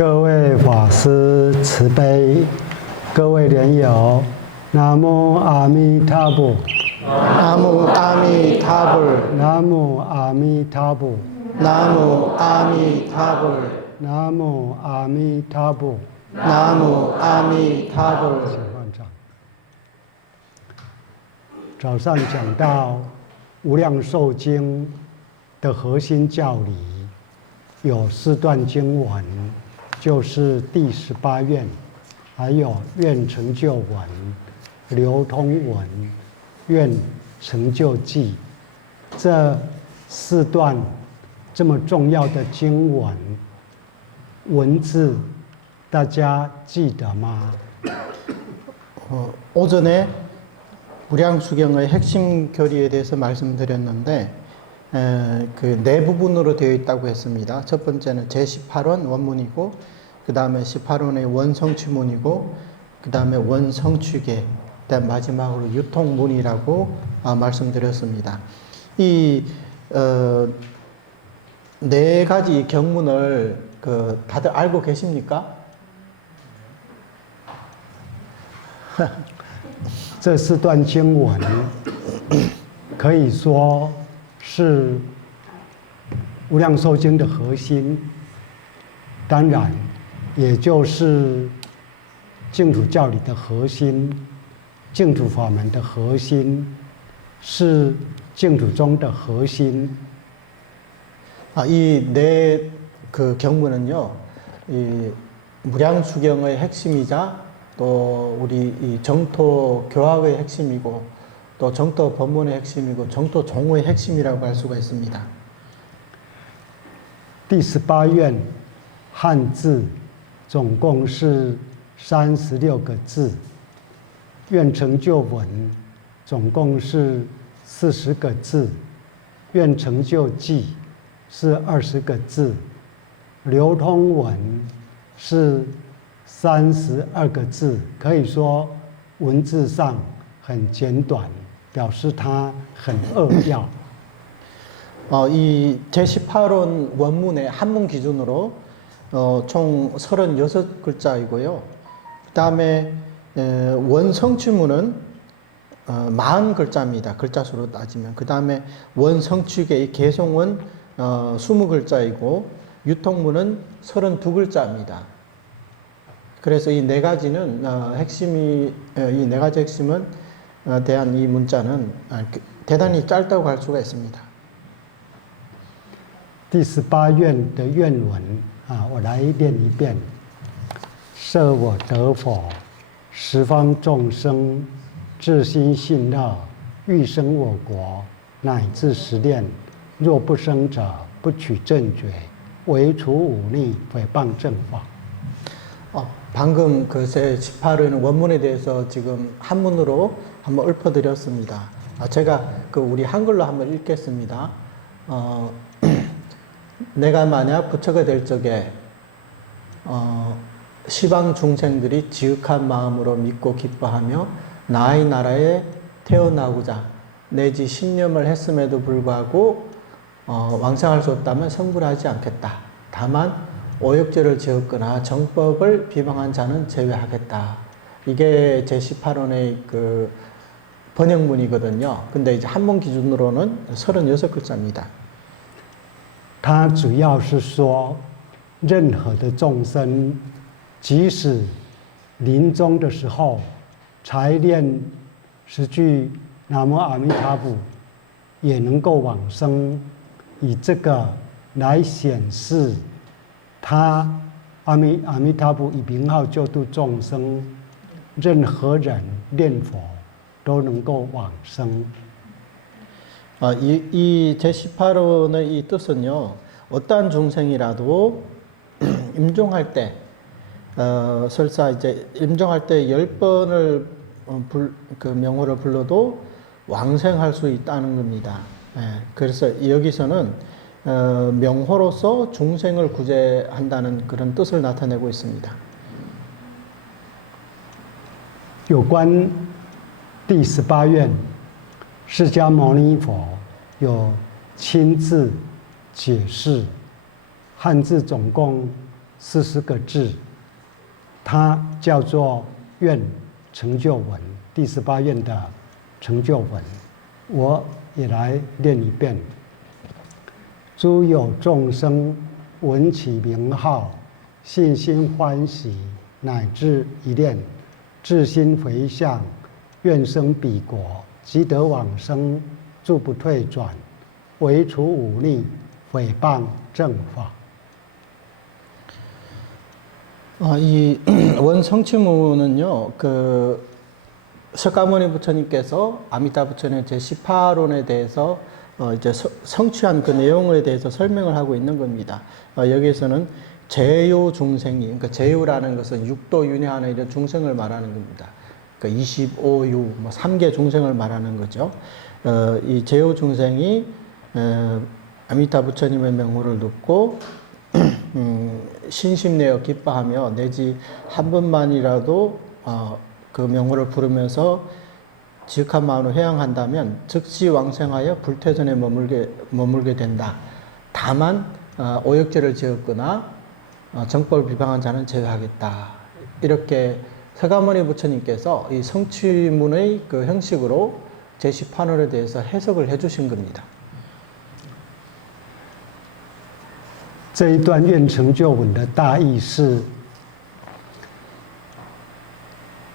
各位法师慈悲，各位莲友，南无阿弥陀佛，南无阿弥陀佛，南无阿弥陀佛，南无阿弥陀佛，南无阿弥陀佛，南无阿弥陀佛。请放掌。早上讲到《无量寿经》的核心教理，有4段经文，就是第18愿，还有愿成就文、流通文、愿成就记。这4段这么重要的经文，文字大家记得吗？ 오전에 무량수경의 핵심 교리에 대해서 말씀드렸는데 그 네 부분으로 되어 있다고 했습니다. 첫 번째는 제18원 원문이고, 그 다음에 18원의 원성취문이고, 그 다음에 원성취계, 그다음 마지막으로 유통문이라고 말씀드렸습니다. 이 네 가지 경문을 다들 알고 계십니까? 这4段经文可以说是《无量寿经》的核心，当然也就是净土教理的核心，净土法门的核心，是净土宗的核心。 이 네 그 경문은요, 이 무량수경의 핵심이자 또 우리 이 정토 교학의 핵심이고, 또 정토 법문의 핵심이고, 정토 종의 핵심이라고 할 수가 있습니다. 第18愿汉字总共是36个字，愿成就文总共是40个字，愿成就记是20个字，流通文是32个字，可以说文字上很简短，表示它很扼要。 이 제18원 원문의 한문 기준으로 총 36글자이고요. 그 다음에 원성취문은 40글자입니다. 글자 수로 따지면. 그 다음에 원성취계의 개송은 20글자이고, 유통문은 32글자입니다. 그래서 이 네 가지는 이 네 가지 핵심은 대한 이 문자는 대단히 짧다고 할 수가 있습니다. 第18愿的愿文我来念一遍：设我得佛，十方众生至心信乐，欲生我国，乃至十念。若不生者，不取正觉，唯除忤逆，诽谤正法。 방금 그 제18원 원문에 대해서 지금 한문으로 한번 읊어드렸습니다. 제가 그 우리 한글로 한번 읽겠습니다. 내가 만약 부처가 될 적에 시방 중생들이 지극한 마음으로 믿고 기뻐하며 나의 나라에 태어나고자 내지 신념을 했음에도 불구하고 왕성할 수 없다면 성불하지 않겠다. 다만 오역죄를 지었거나 정법을 비방한 자는 제외하겠다. 이게 제18원의 그 번역문이거든요. 근데 이제 한문 기준으로는 36글자입니다. 它主要是说，任何的众生，即使临终的时候才念10句南无阿弥陀佛，也能够往生，以这个来显示他阿弥陀佛以名号救度众生，任何人念佛都能够往生。 이 제18원의 이 뜻은요, 어떠한 중생이라도 임종할 때, 설사 이제 임종할 때 10번을 그 명호를 불러도 왕생할 수 있다는 겁니다. 그래서 여기서는 명호로서 중생을 구제한다는 그런 뜻을 나타내고 있습니다. 有关第18愿，释迦牟尼佛有亲自解释，汉字总共40个字，它叫做愿成就文，第18愿的成就文。我也来念一遍：诸有众生闻其名号，信心欢喜，乃至一念，至心回向，愿生彼国，即得往生，住不退转，为除忤逆，毁谤正法。 이 원성취문은요, 석가모니 부처님께서 아미타 부처님의 제18원에 대해서 이제 성취한 그 내용에 대해서 설명을 하고 있는 겁니다. 여기에서는 제요 중생이, 그러니까 제요라는 것은 육도 윤회하는 이런 중생을 말하는 겁니다. 그러니까 25유, 뭐 3개 중생을 말하는 거죠. 이 제요 중생이 아미타 부처님의 명호를 듣고 신심내어 기뻐하며 내지 한 번만이라도 그 명호를 부르면서 지극한 마음으로 회양한다면 즉시 왕생하여 불퇴전에 머물게 된다. 다만 오역죄를 지었거나 정법을 비방한 자는 제외하겠다. 이렇게 서가모니 부처님께서 이 성취문의 그 형식으로 제18원에 대해서 해석을 해주신 겁니다. 这一段愿成就文的大意是，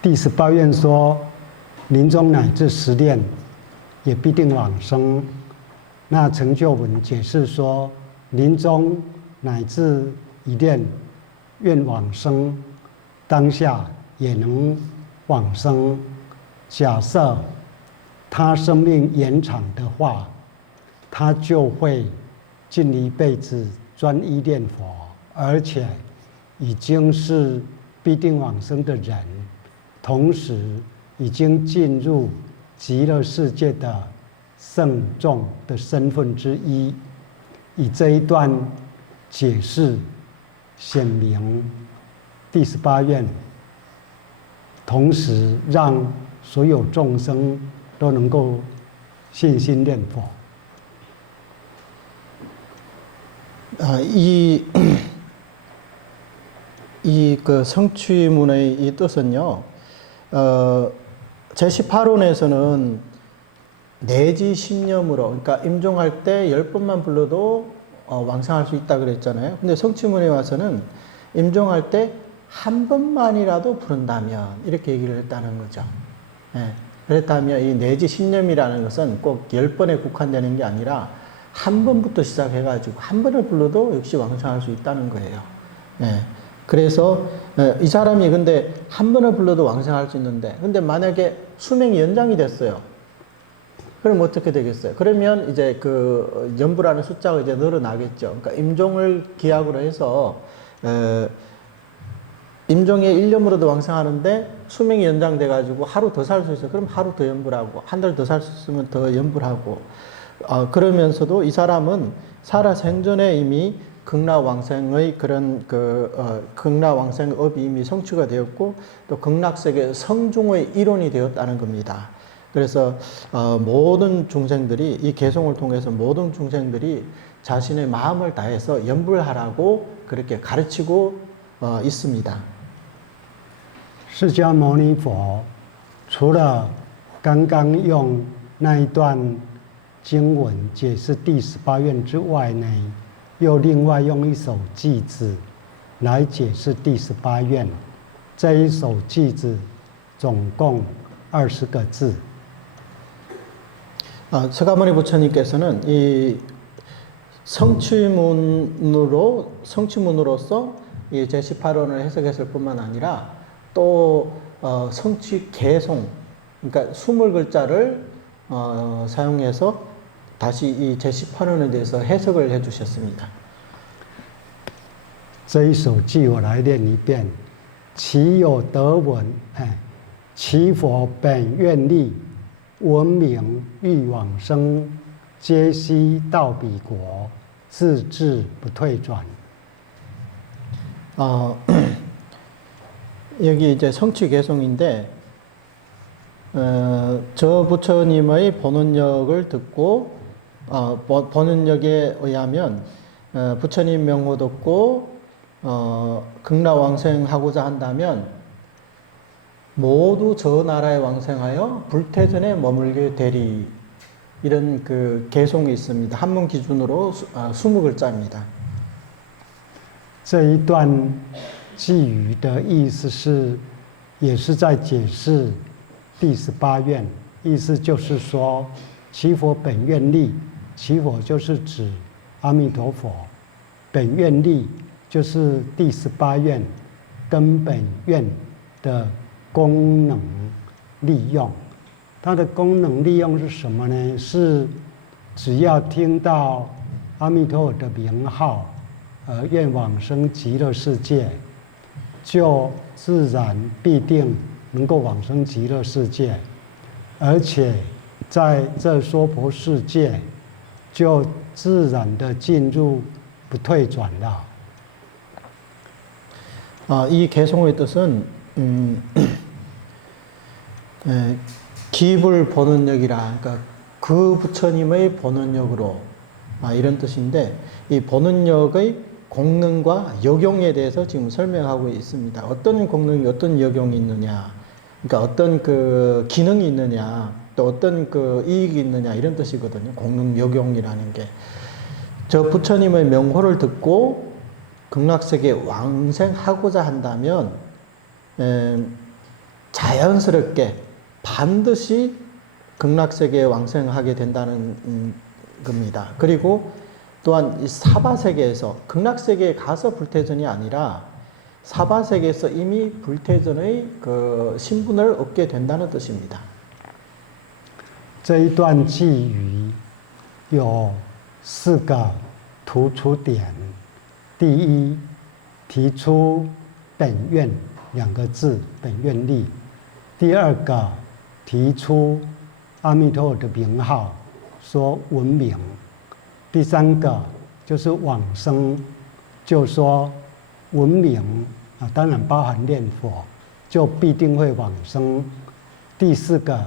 第18愿说，临终乃至10念也必定往生。那成就文解释说，临终乃至1念愿往生，当下也能往生。假设他生命延长的话，他就会尽一辈子 专一念佛，而且已经是必定往生的人，同时已经进入极乐世界的圣众的身份之一。以这一段解释显明第18愿，同时让所有众生都能够信心念佛。 그 성취문의 이 뜻은요, 제18원에서는 내지 신념으로, 그러니까 임종할 때 10번만 불러도 왕생할 수 있다 그랬잖아요. 근데 성취문에 와서는 임종할 때 한 번만이라도 부른다면, 이렇게 얘기를 했다는 거죠. 예. 그렇다면 이 내지 신념이라는 것은 꼭 10번에 국한되는 게 아니라 한 번부터 시작해가지고 한 번을 불러도 역시 왕생할 수 있다는 거예요. 예. 그래서 이 사람이 근데 한 번을 불러도 왕생할 수 있는데, 근데 만약에 수명이 연장이 됐어요. 그럼 어떻게 되겠어요? 그러면 이제 그 연부라는 숫자가 이제 늘어나겠죠. 그러니까 임종을 기약으로 해서 임종에 1년으로도 왕생하는데 수명이 연장돼가지고 하루 더 살 수 있어요. 그럼 하루 더 연부하고, 한 달 더 살 수 있으면 더 연부하고. 그러면서도 이 사람은 살아 생전에 이미 극락왕생의 그런 극락왕생업이 이미 성취가 되었고, 또 극락세계 성중의 일원이 되었다는 겁니다. 그래서 모든 중생들이 이 개송을 통해서 모든 중생들이 자신의 마음을 다해서 연불하라고 그렇게 가르치고 있습니다. 释迦牟尼佛除了刚刚用那一段经文解释第18愿之外呢，又另外用一首偈子来解释第18愿。这一首偈子总共20个字。 서가모니 부처님께서는 이 성취문으로서 이 제18원을 해석했을 뿐만 아니라 또 성취 개송, 그러니까 20글자를 사용해서 다시 이 제18원에 대해서 해석을 해주셨습니다. 这一首偈我来念一遍：其有得闻，其佛本愿力，闻名欲往生，皆悉到彼国，自至不退转。 여기 이제 성취 개송인데, 저 부처님의 본원력을 듣고, 본원력에 의하면, 부처님 명호 듣고, 극락왕생하고자 한다면 모두 저 나라에 왕생하여 불태전에 머물게 되리. 이런 그 개송이 있습니다. 한문 기준으로 20글자입니다. 这一段寄语的意思是，也是在解释第18愿，意思就是说，其佛本愿力，其佛就是指阿弥陀佛，本愿力就是第18愿根本愿的功能利用。它的功能利用是什么呢？是只要听到阿弥陀佛的名号，愿往生极乐世界，就自然必定能够往生极乐世界，而且在这娑婆世界，就自然的进入不退转了。 이 개송의 뜻은 기불 본원력이라, 그러니까 그 부처님의 본원력으로 이런 뜻인데, 이 본원력의 공능과 역용에 대해서 지금 설명하고 있습니다. 어떤 공능이 어떤 역용이 있느냐, 그러니까 어떤 그 기능이 있느냐, 또 어떤 그 이익이 있느냐 이런 뜻이거든요. 공능 역용이라는 게. 저 부처님의 명호를 듣고 극락세계에 왕생하고자 한다면 자연스럽게 반드시 극락세계에 왕생하게 된다는 겁니다. 그리고 또한 이 사바세계에서 극락세계에 가서 불태전이 아니라 사바세계에서 이미 불태전의 그 신분을 얻게 된다는 뜻입니다. 这一段寄语有4个突出点。第一，提出本愿2个字，本愿力；第二个，提出阿弥陀佛的名号，说闻名；第三个就是往生，就说闻名啊，当然包含念佛，就必定会往生；第四个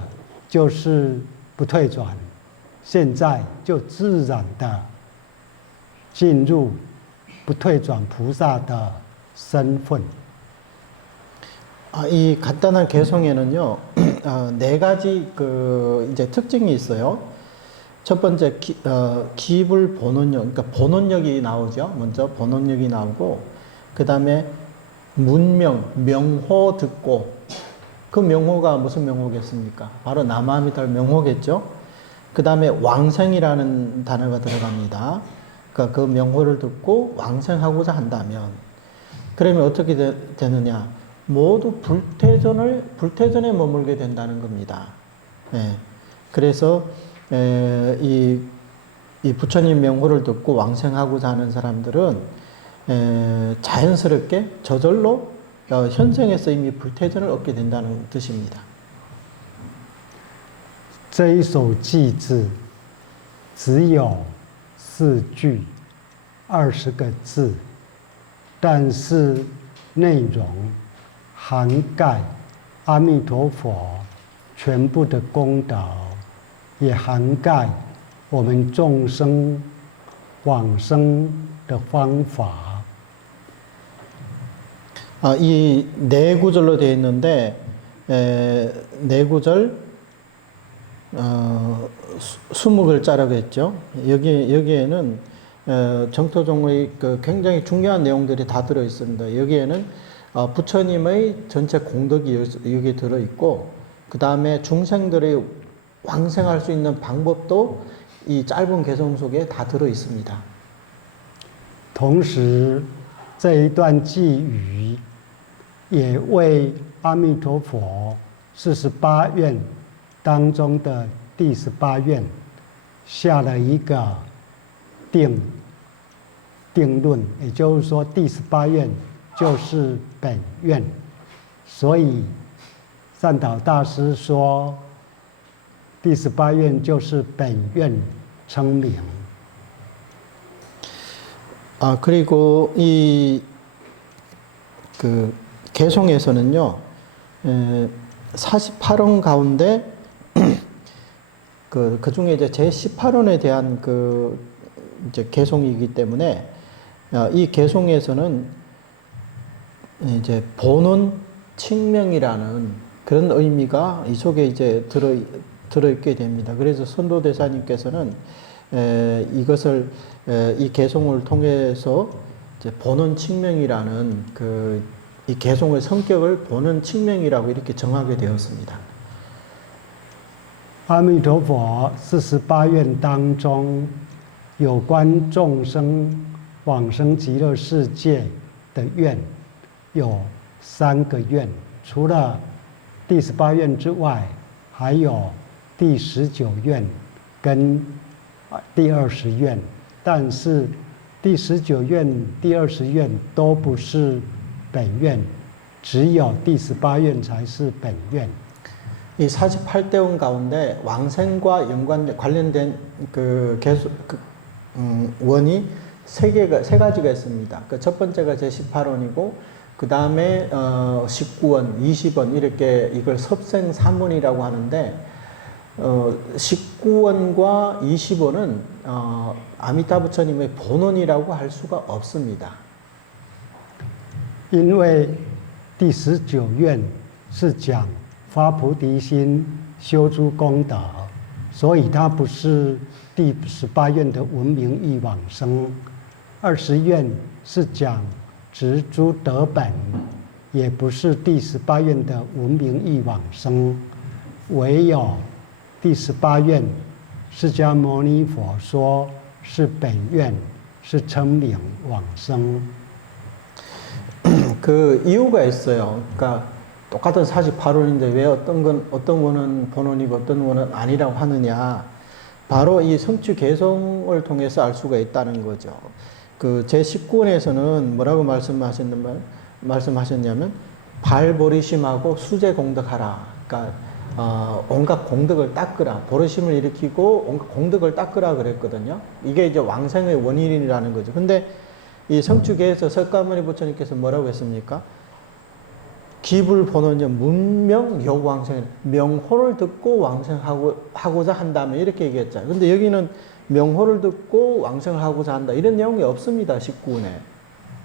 就是不退转，现在就自然的进入不退转菩萨的身份。 이 간단한 개송에는요, 4가지 그 이제 특징이 있어요. 첫 번째, 기불 본원력, 그러니까 본원력이 나오죠. 먼저 본원력이 나오고, 그 다음에 문명, 명호 듣고, 그 명호가 무슨 명호겠습니까? 바로 남아미달 명호겠죠. 그 다음에 왕생이라는 단어가 들어갑니다. 그러니까 그 명호를 듣고 왕생하고자 한다면, 그러면 어떻게 되느냐? 모두 불태전에 머물게 된다는 겁니다. 예. 그래서 이 부처님 명호를 듣고 왕생하고자 하는 사람들은 자연스럽게 저절로 현생에서 이미 불태전을 얻게 된다는 뜻입니다. 这一首偈子只有4句，20个字，但是内容涵盖阿弥陀佛全部的功德，也涵盖我们众生往生的方法。 이 4구절로 되어 있는데 4구절 20글자라고 했죠. 여기에는 정토종의 그 굉장히 중요한 내용들이 다 들어 있습니다. 여기에는 부처님의 전체 공덕이 여기에 들어있고, 그 다음에 중생들이 왕생할 수 있는 방법도 이 짧은 개송 속에 다 들어있습니다. 同时，这一段偈语也为阿弥陀佛48愿当中的第18愿下了一个定论，也就是说，第18愿 就是本愿，所以善导大师说，第18愿就是本愿称名。 그리고 이 그 개송에서는요, 48원 가운데 그 중에 이제 제 18원에 대한 그 이제 개송이기 때문에 이 개송에서는 이제 본원 칙명이라는 그런 의미가 이 속에 이제 들어있게 됩니다. 그래서 선도대사님께서는 이것을 이 개송을 통해서 이제 본원 칙명이라는 이 개송의 성격을 본원 칙명이라고 이렇게 정하게 되었습니다. 阿弥陀佛48愿当中，有关众生往生极乐世界的愿有3个愿，除了第18愿之外，还有第19愿跟第20愿，但是第19愿、第20愿都不是本愿，只有第18愿才是本愿。 이 48대원 가운데 왕생과 관련된 원이 세 가지가 있습니다. 첫 번째가 제18원이고, 그 다음에 19원, 20원 이렇게 이걸 섭생사문이라고 하는데, 19원과 20원은 아미타 부처님의 본원이라고 할 수가 없습니다. 因为第19愿是讲 发菩提心，修诸功德，所以它不是第18愿的闻名义往生。20愿是讲植诸德本，也不是第18愿的闻名义往生。唯有第18愿，释迦牟尼佛说是本愿，是称名往生。그 이유가 있어요. 그러니까 똑같은 48원인데 왜 어떤 원은 본원이고 어떤 원은 아니라고 하느냐. 바로 이 성취 개성을 통해서 알 수가 있다는 거죠. 그 제19원에서는 뭐라고 말씀하셨냐면 발보리심하고 수제 공덕하라. 그러니까 온갖 공덕을 닦으라. 보리심을 일으키고 온갖 공덕을 닦으라 그랬거든요. 이게 이제 왕생의 원인이라는 거죠. 근데 이 성취계에서 석가모니 부처님께서 뭐라고 했습니까? 기불 본원은 문명 여왕생, 명호를 듣고 왕생하고자 한다면 이렇게 얘기했잖아요. 근데 여기는 명호를 듣고 왕생을 하고자 한다 이런 내용이 없습니다. 19원에.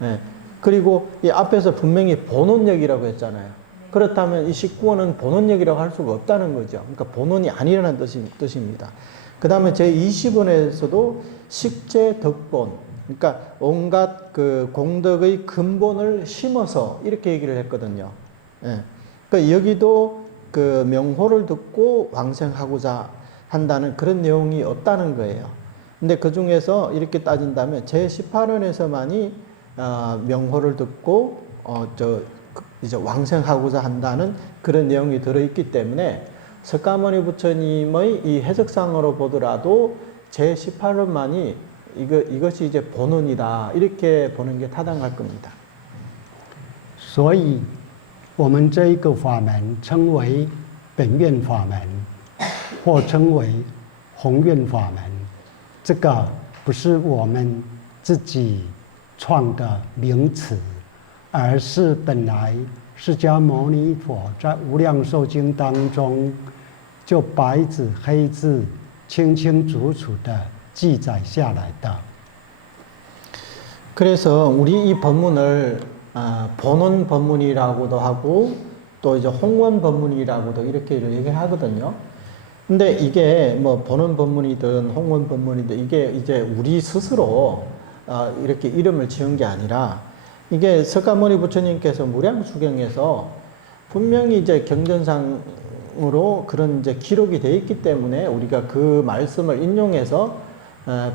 네. 그리고 이 앞에서 분명히 본원역이라고 했잖아요. 그렇다면 이 19원은 본원역이라고 할 수가 없다는 거죠. 그러니까 본원이 아니라는 뜻입니다. 그 다음에 제20원에서도 식재 덕본, 그러니까 온갖 그 공덕의 근본을 심어서 이렇게 얘기를 했거든요. 예. 그러니까 여기도 그 명호를 듣고 왕생하고자 한다는 그런 내용이 없다는 거예요. 근데 그 중에서 이렇게 따진다면 제18원에서만이 명호를 듣고 이제 왕생하고자 한다는 그런 내용이 들어있기 때문에 석가모니 부처님의 이 해석상으로 보더라도 제18원만이 이것이 이제 본원이다 이렇게 보는 게 타당할 겁니다. 所以我们这一个法门称为本愿法门，或称为宏愿法门。这个不是我们自己创的名词，而是本来释迦牟尼佛在《无量寿经》当中就白纸黑字、清清楚楚的记载下来的。 그래서 우리 이 법문을 본원 법문이라고도 하고 또 이제 홍원 법문이라고도 이렇게 얘기하거든요. 근데 이게 뭐 본원 법문이든 홍원 법문이든 이게 이제 우리 스스로 이렇게 이름을 지은 게 아니라 이게 석가모니 부처님께서 무량수경에서 분명히 이제 경전상으로 그런 이제 기록이 되어 있기 때문에 우리가 그 말씀을 인용해서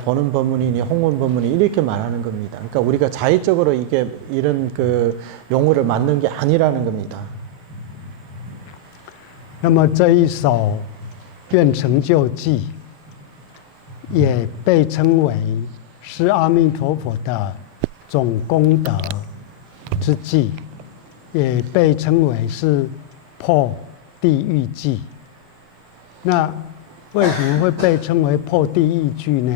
본원 법문이니 홍원 법문이 이렇게 말하는 겁니다. 그러니까 우리가 자의적으로 이게 이런 그 용어를 만든 게 아니라는 겁니다. 那么这一首愿成就记也被称为是阿弥陀佛的总功德之记，也被称为是破地狱记。那 为什么会被称为破地狱句呢？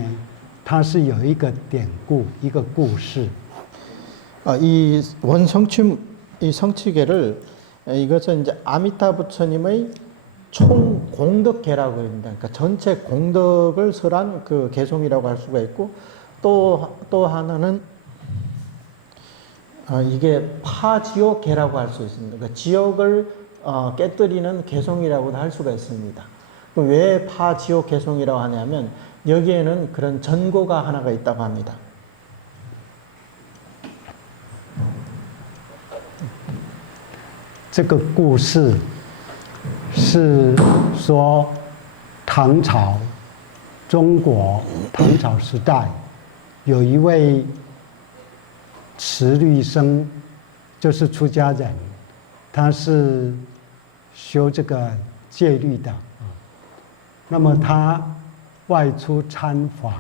它是有一个典故，一个故事。이 성취계를 이것은 이제 아미타 부처님의 총 공덕계라고 합니다. 그러니까 전체 공덕을 설한 그 개송이라고 할 수가 있고 또 하나는 이게 파지옥계라고 할 수 있습니다. 그러니까 지옥을 깨뜨리는 개송이라고도 할 수가 있습니다. 왜 파지옥 개송이라고 하냐면 여기에는 그런 전고가 하나가 있다고 합니다. 这个故事是说唐朝，中国唐朝时代有一位持律生，就是出家人，他是修这个戒律的。那么他外出参访，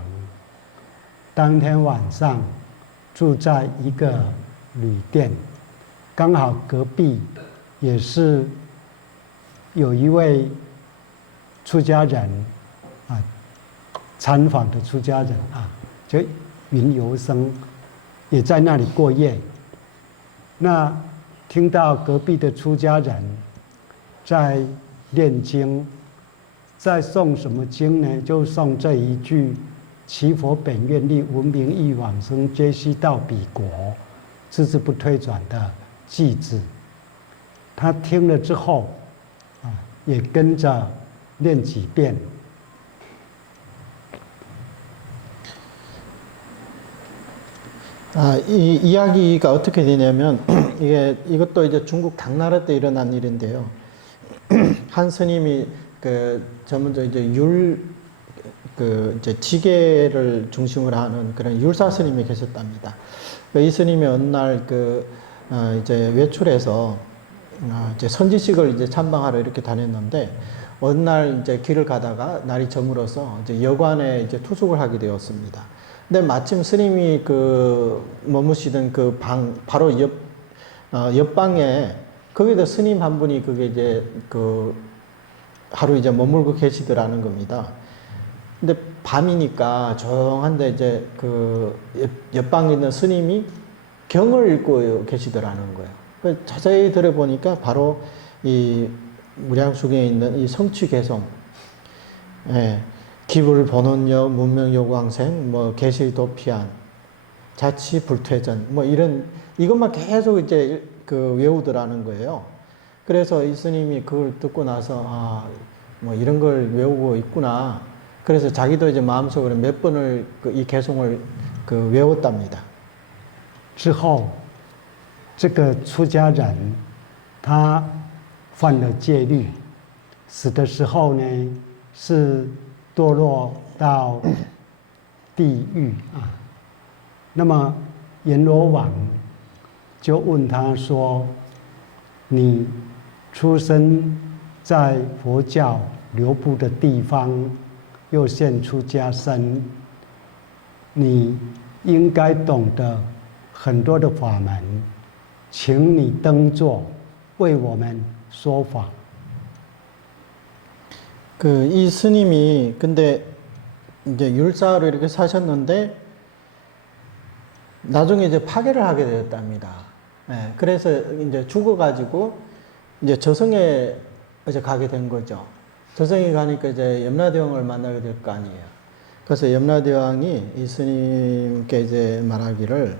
当天晚上住在一个旅店，刚好隔壁也是有一位出家人参访的出家人就云游僧也在那里过夜。那听到隔壁的出家人在念经，在诵什么经呢？就诵这一句“其佛本愿力，闻名忆往生，皆悉到彼国，字字不推转”的偈子。他听了之后也跟着念几遍。 이 이야기가 어떻게 되냐면 이것도 이제 중국 당나라 때 일어난 일인데요. 한 스님이 전문적으로 이제 이제 지계를 중심으로 하는 그런 율사 스님이 계셨답니다. 이 스님이 어느 날 이제 외출해서 이제 선지식을 이제 참방하러 이렇게 다녔는데 어느 날 이제 길을 가다가 날이 저물어서 이제 여관에 이제 투숙을 하게 되었습니다. 근데 마침 스님이 머무시던 그 방 바로 옆방에 거기다 스님 한 분이 그게 이제 하루 이제 머물고 계시더라는 겁니다. 근데 밤이니까 조용한데 이제 옆방에 있는 스님이 경을 읽고 계시더라는 거예요. 자세히 들어보니까 바로 이 무량수경에 있는 이 성취개송, 기불 번원여 문명요광생 계실도피안 자치불퇴전 이것만 계속 이제 외우더라는 거예요. 그래서 이 스님이 그걸 듣고 나서 이런 걸 외우고 있구나. 그래서 자기도 이제 마음속으로 몇 번을 이 개송을 외웠답니다. 之后，这个出家人他犯了戒律，死的时候呢是 堕落到地狱那么阎罗王就问他说：“你出生在佛教流布的地方，又现出家身，你应该懂得很多的法门，请你登座为我们说法。” 이 스님이 근데 이제 율사로 이렇게 사셨는데 나중에 이제 파괴를 하게 되었답니다. 그래서 이제 죽어가지고 이제 저승에 이제 가게 된 거죠. 저승에 가니까 이제 염라대왕을 만나게 될 거 아니에요. 그래서 염라대왕이 이 스님께 이제 말하기를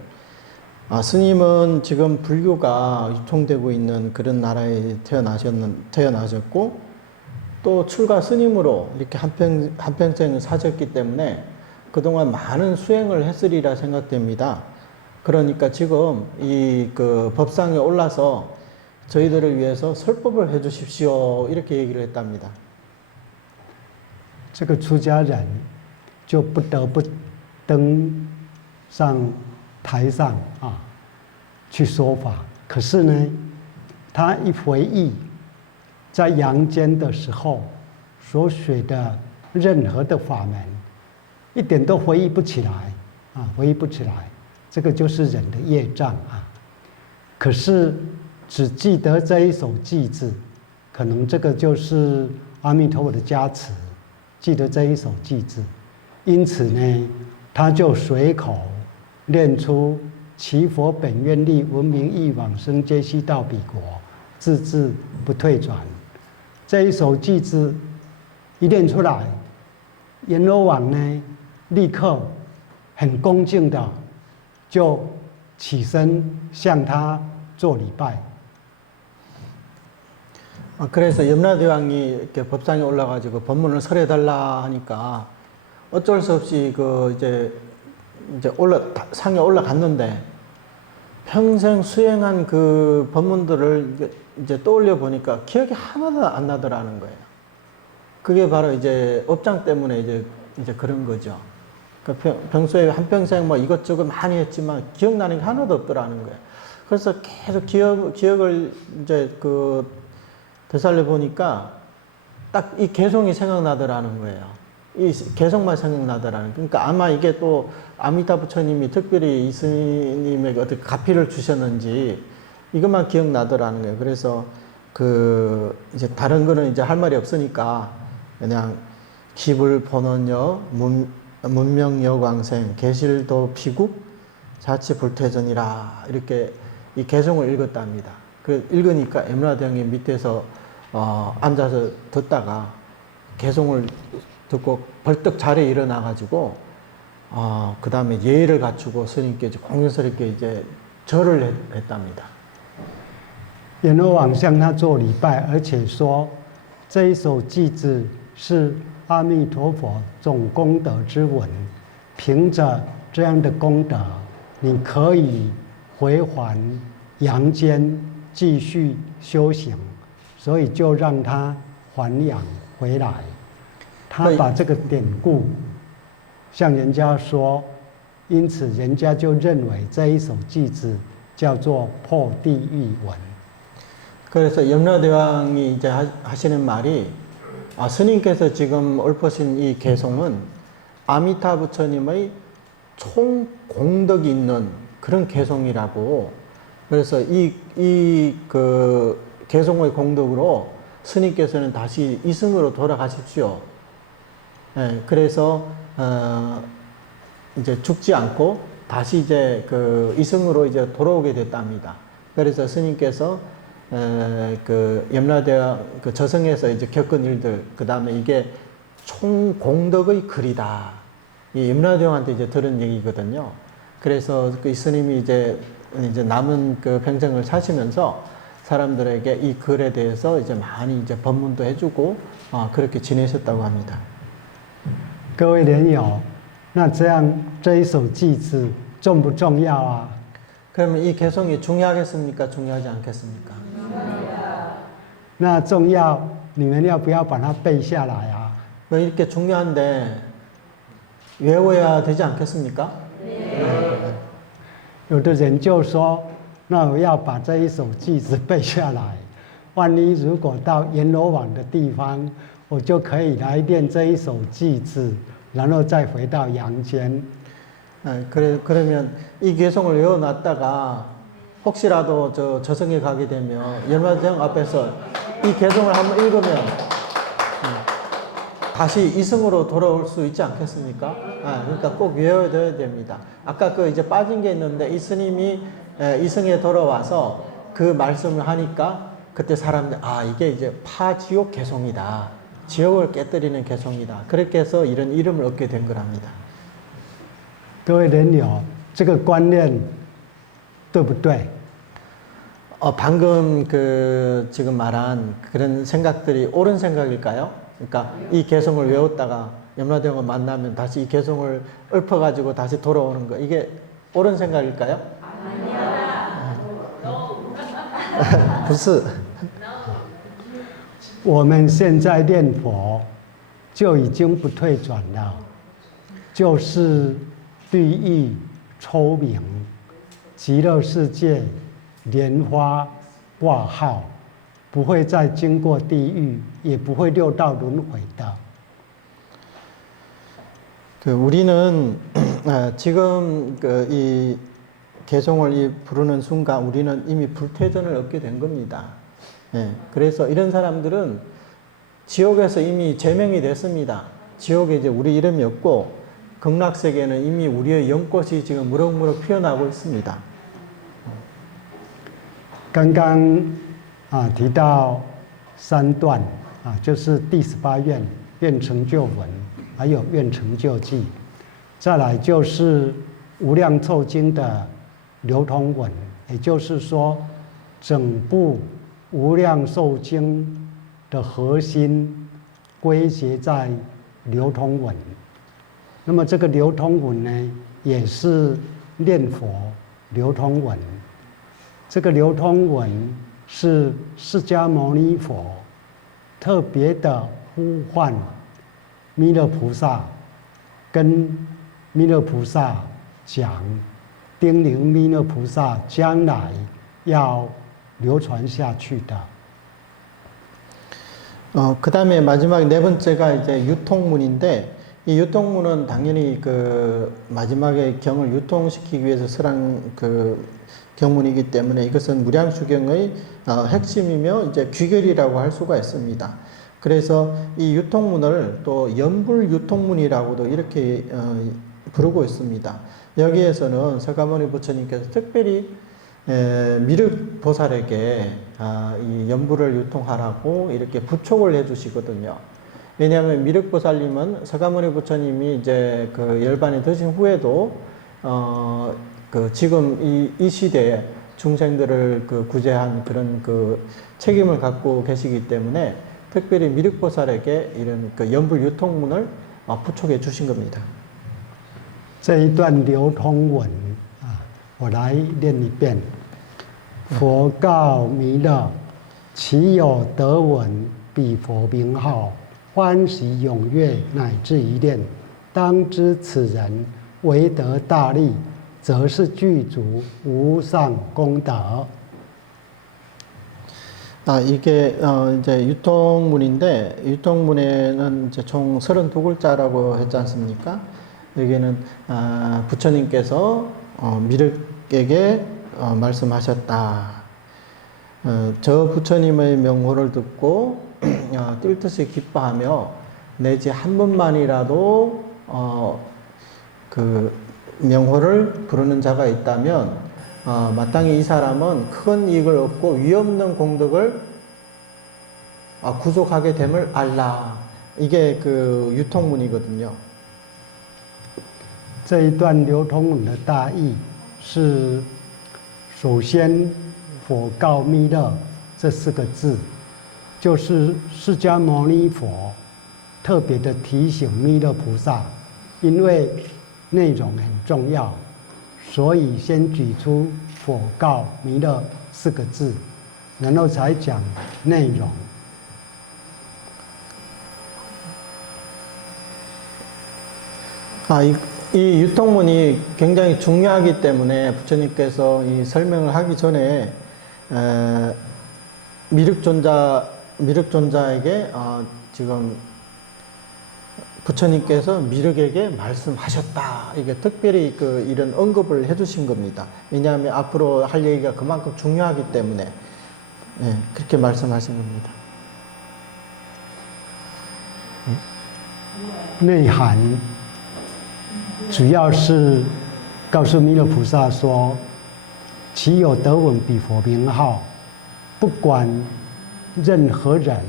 스님은 지금 불교가 유통되고 있는 그런 나라에 태어나셨고 또 출가 스님으로 이렇게 한평생을 사셨기 때문에 그동안 많은 수행을 했으리라 생각됩니다. 그러니까 지금 이 법상에 올라서 저희들을 위해서 설법을 해 주십시오. 이렇게 얘기를 했답니다. 这个出家人就不得不登上台上去说法。可是呢，他一回忆 在阳间的时候所学的任何的法门，一点都回忆不起来回忆不起来，这个就是人的业障可是只记得这一首偈子，可能这个就是阿弥陀佛的加持，记得这一首偈子，因此呢，他就随口念出“其佛本愿力，闻名忆往生，皆悉到彼国，字字不退转”。 这一首偈子一念出来，阎罗王呢，立刻很恭敬的就起身向他做礼拜。 그래서 염라대왕이 이렇게 법상에 올라가지고 법문을 설해달라 하니까 어쩔 수 없이 그 이제 상에 올라갔는데 평생 수행한 그 법문들을 이제 떠올려 보니까 기억이 하나도 안 나더라는 거예요. 그게 바로 이제 업장 때문에 이제 그런 거죠. 그러니까 평소에 한평생 뭐 이것저것 많이 했지만 기억나는 게 하나도 없더라는 거예요. 그래서 계속 기억을 이제 되살려 보니까 딱 이 개성이 생각나더라는 거예요. 이 개성만 생각나더라는 거예요. 그러니까 아마 이게 또 아미타 부처님이 특별히 이 스님에게 어떻게 가피를 주셨는지 이것만 기억나더라는 거예요. 그래서 이제 다른 거는 이제 할 말이 없으니까 그냥 기불 본원여 문명여광생 계실도 피국 자치 불퇴전이라 이렇게 이 개성을 읽었답니다. 그 읽으니까 염라대왕이 밑에서 앉아서 듣다가 개성을 듣고 벌떡 자리에 일어나가지고 그 다음에 예의를 갖추고 스님께 공연스럽게 이제 절을 했답니다. 阎罗王向他做礼拜，而且说这一首偈子是阿弥陀佛总功德之文，凭着这样的功德，你可以回还阳间继续修行，所以就让他还阳回来。他把这个典故向人家说，因此人家就认为这一首偈子叫做破地狱文。 그래서 염라대왕이 이제 하시는 말이 스님께서 지금 읊으신 이 개송은 아미타 부처님의 총 공덕이 있는 그런 개송이라고. 그래서 그 개송의 공덕으로 스님께서는 다시 이승으로 돌아가십시오. 네, 그래서 이제 죽지 않고 다시 이제 그 이승으로 이제 돌아오게 됐답니다. 그래서 스님께서 그 염라대왕 그 저승에서 이제 겪은 일들, 그 다음에 이게 총 공덕의 글이다. 이 염라대왕한테 이제 들은 얘기거든요. 그래서 그 스님이 이제 남은 그 평생을 사시면서 사람들에게 이 글에 대해서 이제 많이 이제 법문도 해주고 그렇게 지내셨다고 합니다. 各位莲友，那这一首偈子重不重要啊？ 그러면 이 개성이 중요하겠습니까? 중요하지 않겠습니까? 那重要，你们要不要把它背下来啊？ 왜 이렇게 중요한데 외워야 되지 않겠습니까? 有的人就说，那我要把这一首偈子背下来，万一如果到阎罗王的地方，我就可以来念这一首偈子，然后再回到阳间。 그러면 이 개성을 외워놨다가 혹시라도 저승에 가게 되면 염라대왕 앞에서 이 개성을 한번 읽으면 다시 이승으로 돌아올 수 있지 않겠습니까? 그러니까 꼭 외워둬야 됩니다. 아까 그 이제 빠진 게 있는데 이 스님이 이승에 돌아와서 그 말씀을 하니까 그때 사람들 이게 이제 파지옥 개성이다. 지옥을 깨뜨리는 개성이다. 그렇게 해서 이런 이름을 얻게 된 거랍니다. 各位莲友，这个观念对不对？ 방금 지금 말한 그런 생각들이 옳은 생각일까요? 그러니까 이 개성을 외웠다가 염라대왕을 만나면 다시 이 개성을 읊어가지고 다시 돌아오는 거 이게 옳은 생각일까요? 아니야. 不是。我们现在念佛就已经不退转了，就是地狱抽明，极乐世界莲花挂号，不会再经过地狱，也不会六道轮回的。 우리는 지금 이 개성을 부르는 순간 우리는 이미 불퇴전을 얻게 된 겁니다. 그래서 이런 사람들은 지옥에서 이미 제명이 됐습니다. 지옥에 이제 우리 이름이 없고 극락세계는 이미 우리의 연꽃이 지금 무럭무럭 피어나고 있습니다. 刚刚提到3段就是第18愿愿成就文，还有愿成就偈，再来就是无量寿经的流通文，也就是说，整部《无量寿经》的核心归结在流通文。那么这个流通文呢，也是念佛流通文。这个流通文是释迦牟尼佛特别的呼唤弥勒菩萨，跟弥勒菩萨讲，叮咛弥勒菩萨将来要流传下去的。그 다음에 마지막 네 번째가 이제 유통문인데, 이 유통문은 당연히 그 마지막에 경을 유통시키기 위해서 설한 그 경문이기 때문에 이것은 무량수경의 핵심이며 이제 귀결이라고 할 수가 있습니다. 그래서 이 유통문을 또 연불유통문이라고도 이렇게 부르고 있습니다. 여기에서는 서가모니 부처님께서 특별히 미륵보살에게 이 연불을 유통하라고 이렇게 부촉을 해주시거든요. 왜냐하면 미륵보살님은 서가모니 부처님이 이제 그 열반에 드신 후에도 그 지금 이 시대에 중생들을 그 구제한 그런 그 책임을 갖고 계시기 때문에 특별히 미륵보살에게 이런 그 연불 유통문을 부촉해 주신 겁니다. 这一段流通文我来念一遍。佛告弥勒：其有得闻彼佛名号，欢喜踊跃，乃至一念，当知此人为得大利，则是具足无上功德。 이게 이제 유통문인데, 유통문에는 이제 총 32글자라고 했지 않습니까? 여기는 부처님께서 미륵에게 말씀하셨다. 저 부처님의 명호를 듣고 뛸 듯이 기뻐하며 내지 한 번만이라도 그 명호를 부르는 자가 있다면 마땅히 이 사람은 큰 이익을 얻고 위없는 공덕을 구속하게 됨을 알라. 이게 그 유통문이거든요. 这一段流通文的大意是：首先，佛告弥勒这4个字，就是释迦牟尼佛特别的提醒弥勒菩萨，因为内容很重要，所以先举出佛告弥勒4个字，然后才讲内容。 이 유통문이 굉장히 중요하기 때문에 부처님께서 이 설명을 하기 전에 미륵존자에게 지금 부처님께서 미륵에게 말씀하셨다. 이게 특별히 이런 언급을 해주신 겁니다. 왜냐하면 앞으로 할 얘기가 그만큼 중요하기 때문에 그렇게 말씀하신 겁니다. 内涵主要是告诉弥勒菩萨说：其有得闻彼佛名号，不管任何人，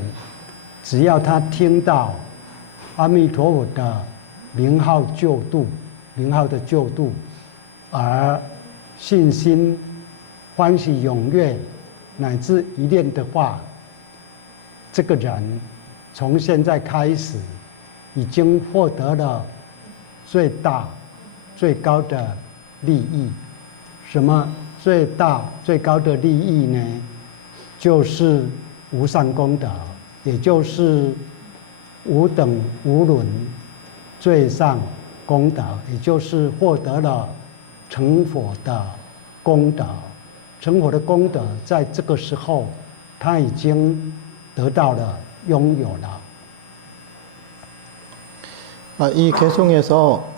只要他听到阿弥陀佛的名号救度，名号的救度，而信心欢喜踊跃，乃至一念的话，这个人从现在开始已经获得了最大、最高的利益。什么最大、最高的利益呢？就是无上功德，也就是无等无伦最上功德，也就是获得了成佛的功德。成佛的功德在这个时候，他已经得到了、拥有了。 이 개송에서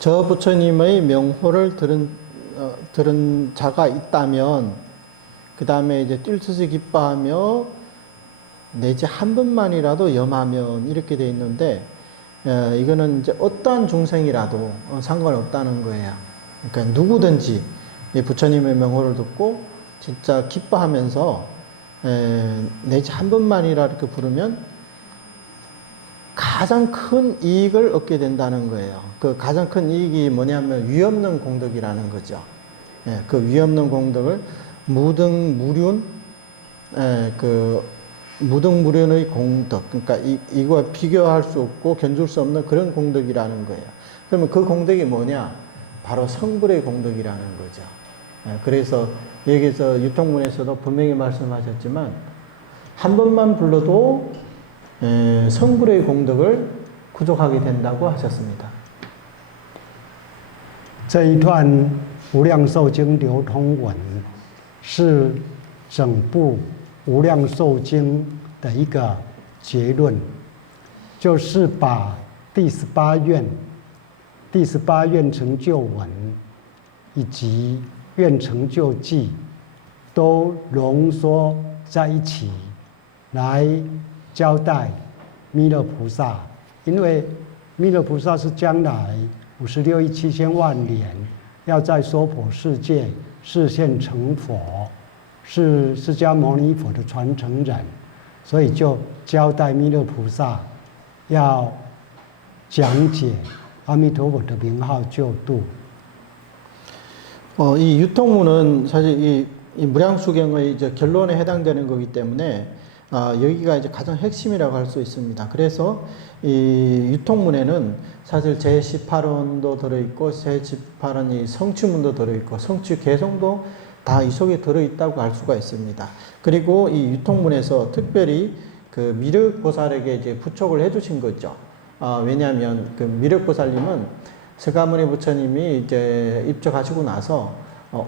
저 부처님의 명호를 들은 자가 있다면, 그 다음에 이제 뛸 듯이 기뻐하며 내지 한 번만이라도 염하면 이렇게 돼 있는데, 이거는 이제 어떠한 중생이라도 상관없다는 거예요. 그러니까 누구든지 이 부처님의 명호를 듣고 진짜 기뻐하면서 내지 한 번만이라 이렇게 부르면 가장 큰 이익을 얻게 된다는 거예요. 그 가장 큰 이익이 뭐냐면 위없는 공덕이라는 거죠. 예, 그 위없는 공덕을 무등무륜, 그 무등무륜의 공덕, 그러니까 이거와 비교할 수 없고 견줄 수 없는 그런 공덕이라는 거예요. 그러면 그 공덕이 뭐냐? 바로 성불의 공덕이라는 거죠. 예, 그래서 여기서 유통문에서도 분명히 말씀하셨지만 한 번만 불러도 성불의 공덕을 구족하게 된다고 하셨습니다. 这一段《无量寿经》流通文是整部《无量寿经》的一个结论，就是把第18愿成就文以及愿成就记都浓缩在一起，来交代弥勒菩萨，因为弥勒菩萨是将来56亿7千万年要在娑婆世界示现成佛，是释迦牟尼佛的传承人，所以就交代弥勒菩萨要讲解阿弥陀佛的名号救度。 이 유통문은 사실 이 무량수경의 이제 결론에 해당되는 거기 때문에 여기가 이제 가장 핵심이라고 할 수 있습니다. 그래서 이 유통문에는 사실 제18원도 들어있고 제18원 이 성취문도 들어있고 성취 개성도 다 이 속에 들어있다고 할 수가 있습니다. 그리고 이 유통문에서 특별히 그 미륵보살에게 이제 부촉을 해주신 거죠. 왜냐하면 그 미륵보살님은 서가모니 부처님이 이제 입적하시고 나서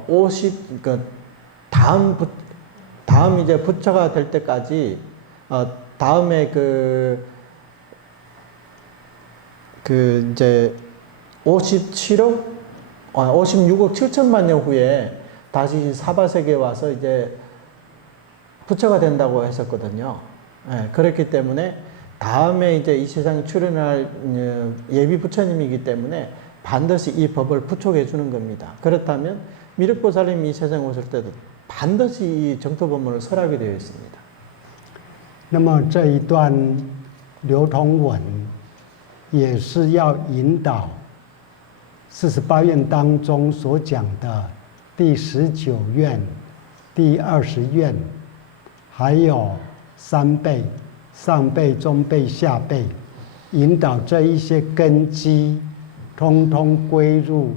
50, 그러니까 다음 이제 부처가 될 때까지, 다음에 이제 56억 7천만 년 후에 다시 사바세계에 와서 이제 부처가 된다고 했었거든요. 예, 그렇기 때문에 다음에 이제 이 세상에 출현할 예비 부처님이기 때문에 반드시 이 법을 부촉해 주는 겁니다. 그렇다면 미륵보살님이 이 세상에 오실 때도 반드시 이 정토법문을 설하게 되어 있습니다. 那么这一段流通文也是要引导48愿当中所讲的第19愿、第20愿，还有3辈、上辈、中辈、下辈，引导这一些根基，通通归入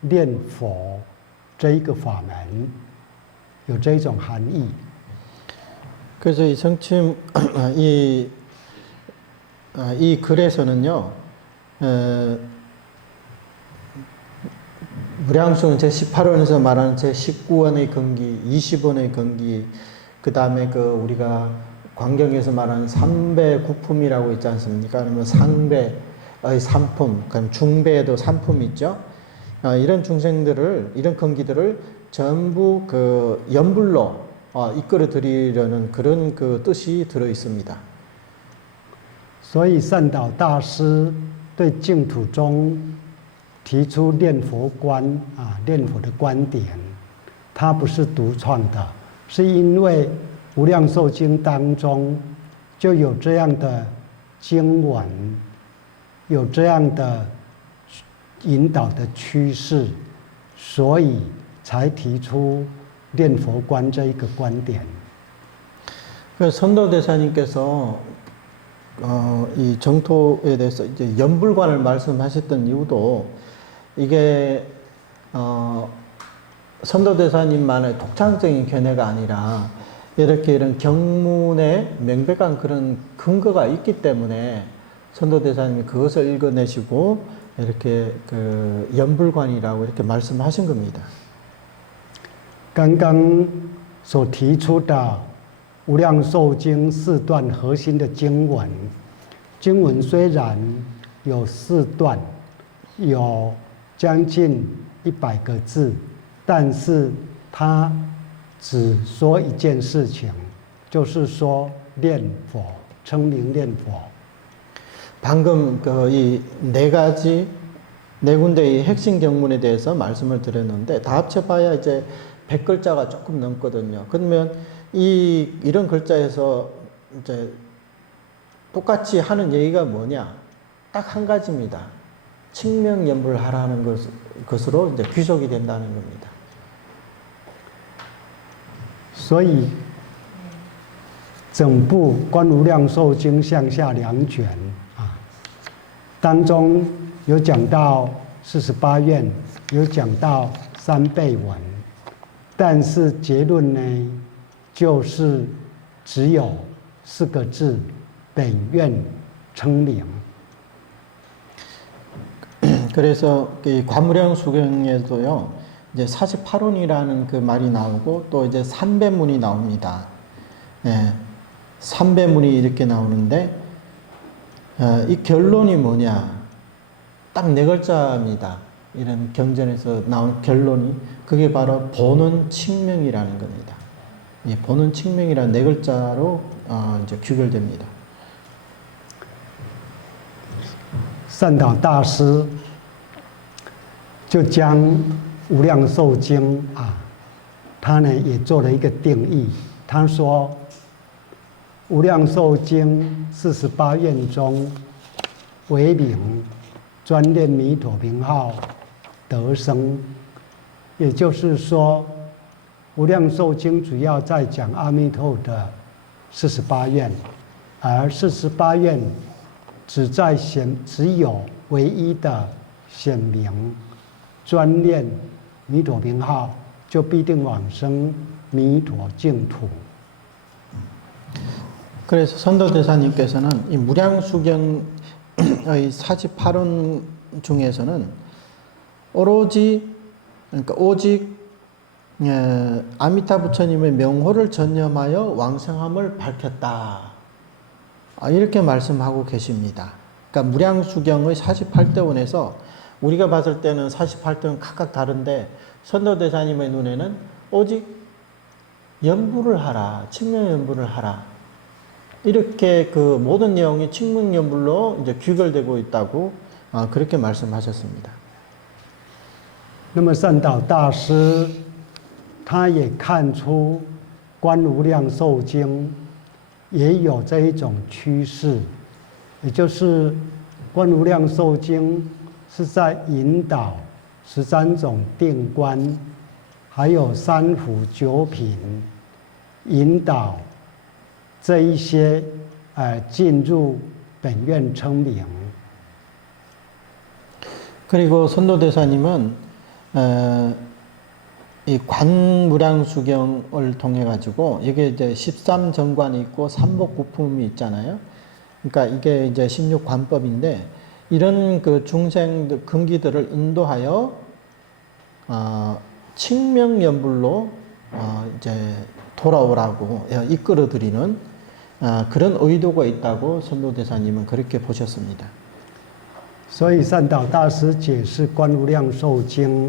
念佛这一个法门，有这一种含义。 그래서 이 성침 이 글에서는요, 무량수는 제18원에서 말하는 제19원의 근기, 20원의 근기, 그 다음에 우리가 광경에서 말하는 삼배 구품이라고 있지 않습니까? 그러면 상배의 삼품, 그럼 중배에도 삼품 있죠? 이런 중생들을, 이런 근기들을 전부 그 연불로 이끌어 드리려는 그런 그 뜻이 들어 있습니다. 所以善导大师对净土中提出念佛观念佛的观点，他不是独创的，是因为《无量寿经》当中就有这样的经文，有这样的引导的趋势，所以才提出念佛观这一个观点。 선도대사님께서 이 정토에 대해서 이제 연불관을 말씀하셨던 이유도 이게 선도대사님만의 독창적인 견해가 아니라 이렇게 이런 경문에 명백한 그런 근거가 있기 때문에 선도대사님이 그것을 읽어내시고 이렇게 그 연불관이라고 이렇게 말씀하신 겁니다. 刚刚所提出的《无量寿经》4段核心的经文，经文虽然有4段，有将近100个字，但是它只说一件事情，就是说念佛，称名念佛。 방금 이 네 군데의 핵심 경문에 대해서 말씀을 드렸는데 다 합쳐봐야 이제 100글자가 조금 넘거든요. 그러면 이런 글자에서 이제 똑같이 하는 얘기가 뭐냐? 딱 한 가지입니다. 칭명연불하라는 것으로 이제 귀속이 된다는 겁니다. 所以整部《观无量寿经》向下2卷啊，当中有讲到48愿，有讲到3倍文，但是结论呢，就是只有4个字：本愿称名。 그래서 이 관무량 수경에도요, 이제 48원이라는 그 말이 나오고 또 이제 3배문이 나옵니다. 예, 3배문이 이렇게 나오는데 이 결론이 뭐냐? 딱 4글자입니다. 이런 경전에서 나온 결론이 그게 바로 본원 칭명이라는 겁니다. 이 본원 칭명이라는 4글자로 이제 규결됩니다. 善导大师就将《无量寿经》啊，他呢也做了一个定义。他说，《无量寿经》48愿中，为名专念弥陀名号得生。也就是说，《无量寿经》主要在讲阿弥陀的48愿，而48愿只有唯一的显明。 专念弥陀名号，就必定往生弥陀净土。 그래서 선도대사님께서는 이 무량수경의 48원 중에서는 오로지 그러니까 오직 아미타 부처님의 명호를 전념하여 왕성함을 밝혔다. 이렇게 말씀하고 계십니다. 그러니까 무량수경의 48대원에서 우리가 봤을 때는 48대는 각각 다른데 선도대사님의 눈에는 오직 연부를 하라, 칭명 연부를 하라. 이렇게 그 모든 내용이 칭명 연불로 이제 규결되고 있다고 그렇게 말씀하셨습니다. 那么善导大师他也看出《观无量寿经》也有这一种趋势，也就是《观无量寿经》 是在引导13种定观，还有3辅9品，引导这一些进入本愿称名。 그리고 선도대사님은 이 관무량수경을 통해 가지고 이게 이제 13정관이 있고 삼복구품이 있잖아요. 그러니까 이게 이제 16관법인데. 이런 그 중생 근기들을 인도하여 칭명연불로 이제 돌아오라고 이끌어드리는 그런 의도가 있다고 선도대사님은 그렇게 보셨습니다. 所以善导大师解释《观无量寿经》，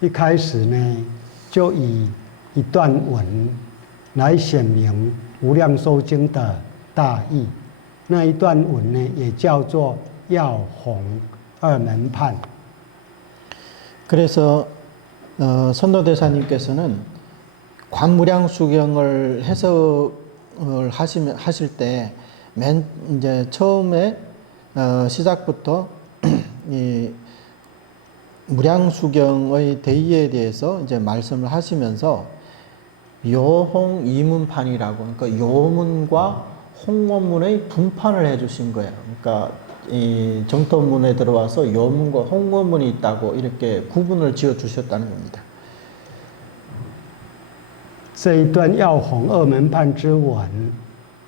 一开始呢，就以一段文来显明《无量寿经》的大意。那一段文呢，也叫做 要弘二门判. 그래서 선도대사님께서는 관무량수경을 해석을 하실 때 맨 이제 처음에 시작부터 이 무량수경의 대의에 대해서 이제 말씀을 하시면서 요홍 이문판이라고 그러니까 요문과 홍원문의 분판을 해주신 거예요. 그러니까 이 정토문에 들어와서 요문과 홍원문이 있다고 이렇게 구분을 지어 주셨다는 겁니다. 这一段要弘二门判之文，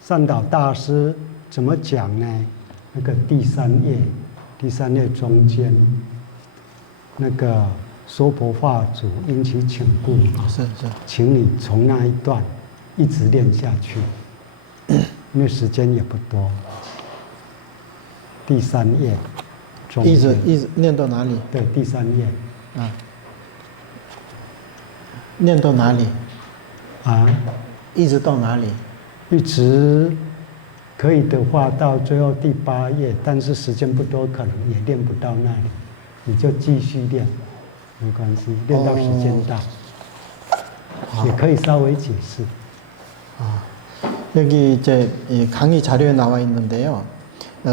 善导大师怎么讲呢？那个第3页中间，那个娑婆化主因其请故，请你从那一段一直练下去，因为时间也不多。 第3页，一直念到哪里？对，第3页。啊，念到哪里？啊，一直到哪里？一直可以的话到最后第8页，但是时间不多，可能也练不到那里，你就继续练，没关系，练到时间到，也可以稍微解释。 여기 이제 이 강의 자료에 나와 있는데요.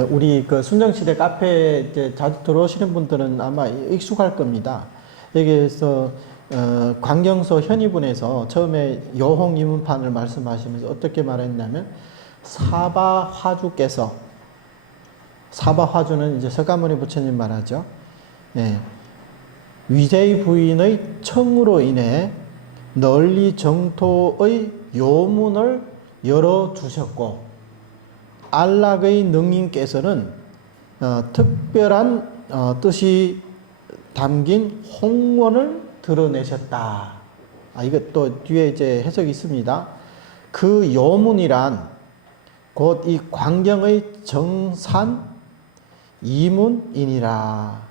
우리 그 순정시대 카페에 이제 자주 들어오시는 분들은 아마 익숙할 겁니다. 여기에서 광경소 현의분에서 처음에 여홍 이문판을 말씀하시면서 어떻게 말했냐면 사바화주께서 사바화주는 이제 서가모니 부처님 말하죠. 예. 위제의 부인의 청으로 인해 널리 정토의 요문을 열어주셨고 안락의 능인께서는 특별한 뜻이 담긴 홍원을 드러내셨다. 이거 또 뒤에 이제 해석이 있습니다. 그 요문이란 곧 이 광경의 정산 이문이니라.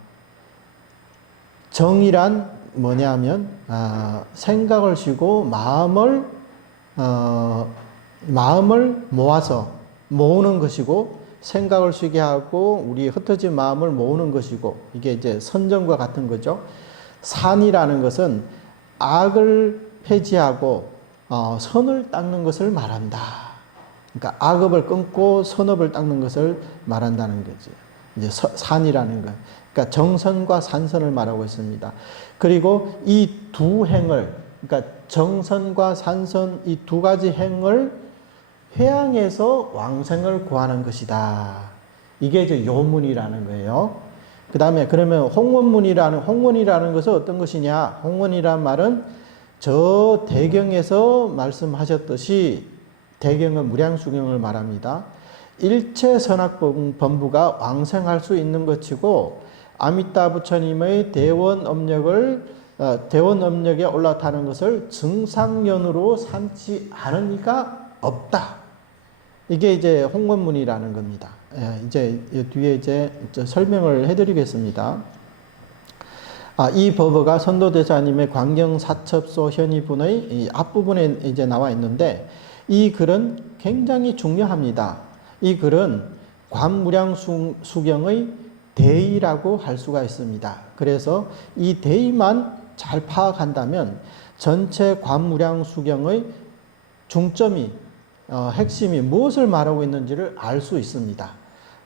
정이란 뭐냐면 생각을 쉬고 마음을 모아서 모으는 것이고 생각을 쉬게 하고 우리 흩어진 마음을 모으는 것이고 이게 이제 선정과 같은 거죠. 산이라는 것은 악을 폐지하고 선을 닦는 것을 말한다. 그러니까 악업을 끊고 선업을 닦는 것을 말한다는 거지. 이제 산이라는 것. 그러니까 정선과 산선을 말하고 있습니다. 그리고 이 두 행을, 그러니까 정선과 산선 이 두 가지 행을 회양해서 왕생을 구하는 것이다. 이게 이제 요문이라는 거예요. 그 다음에 그러면 홍원이라는 것은 어떤 것이냐? 홍원이란 말은 저 대경에서 말씀하셨듯이 대경은 무량수경을 말합니다. 일체 선악범부가 왕생할 수 있는 것이고 아미타 부처님의 대원업력에 올라타는 것을 증상연으로 삼지 않은 이가 없다. 이게 이제 홍원문이라는 겁니다. 이제 뒤에 이제 설명을 해드리겠습니다. 이 법어가 선도대사님의 광경사첩소 현의분의 이 앞부분에 이제 나와 있는데 이 글은 굉장히 중요합니다. 이 글은 관무량수경의 대의라고 할 수가 있습니다. 그래서 이 대의만 잘 파악한다면 전체 관무량수경의 중점이 핵심이 무엇을 말하고 있는지를 알 수 있습니다.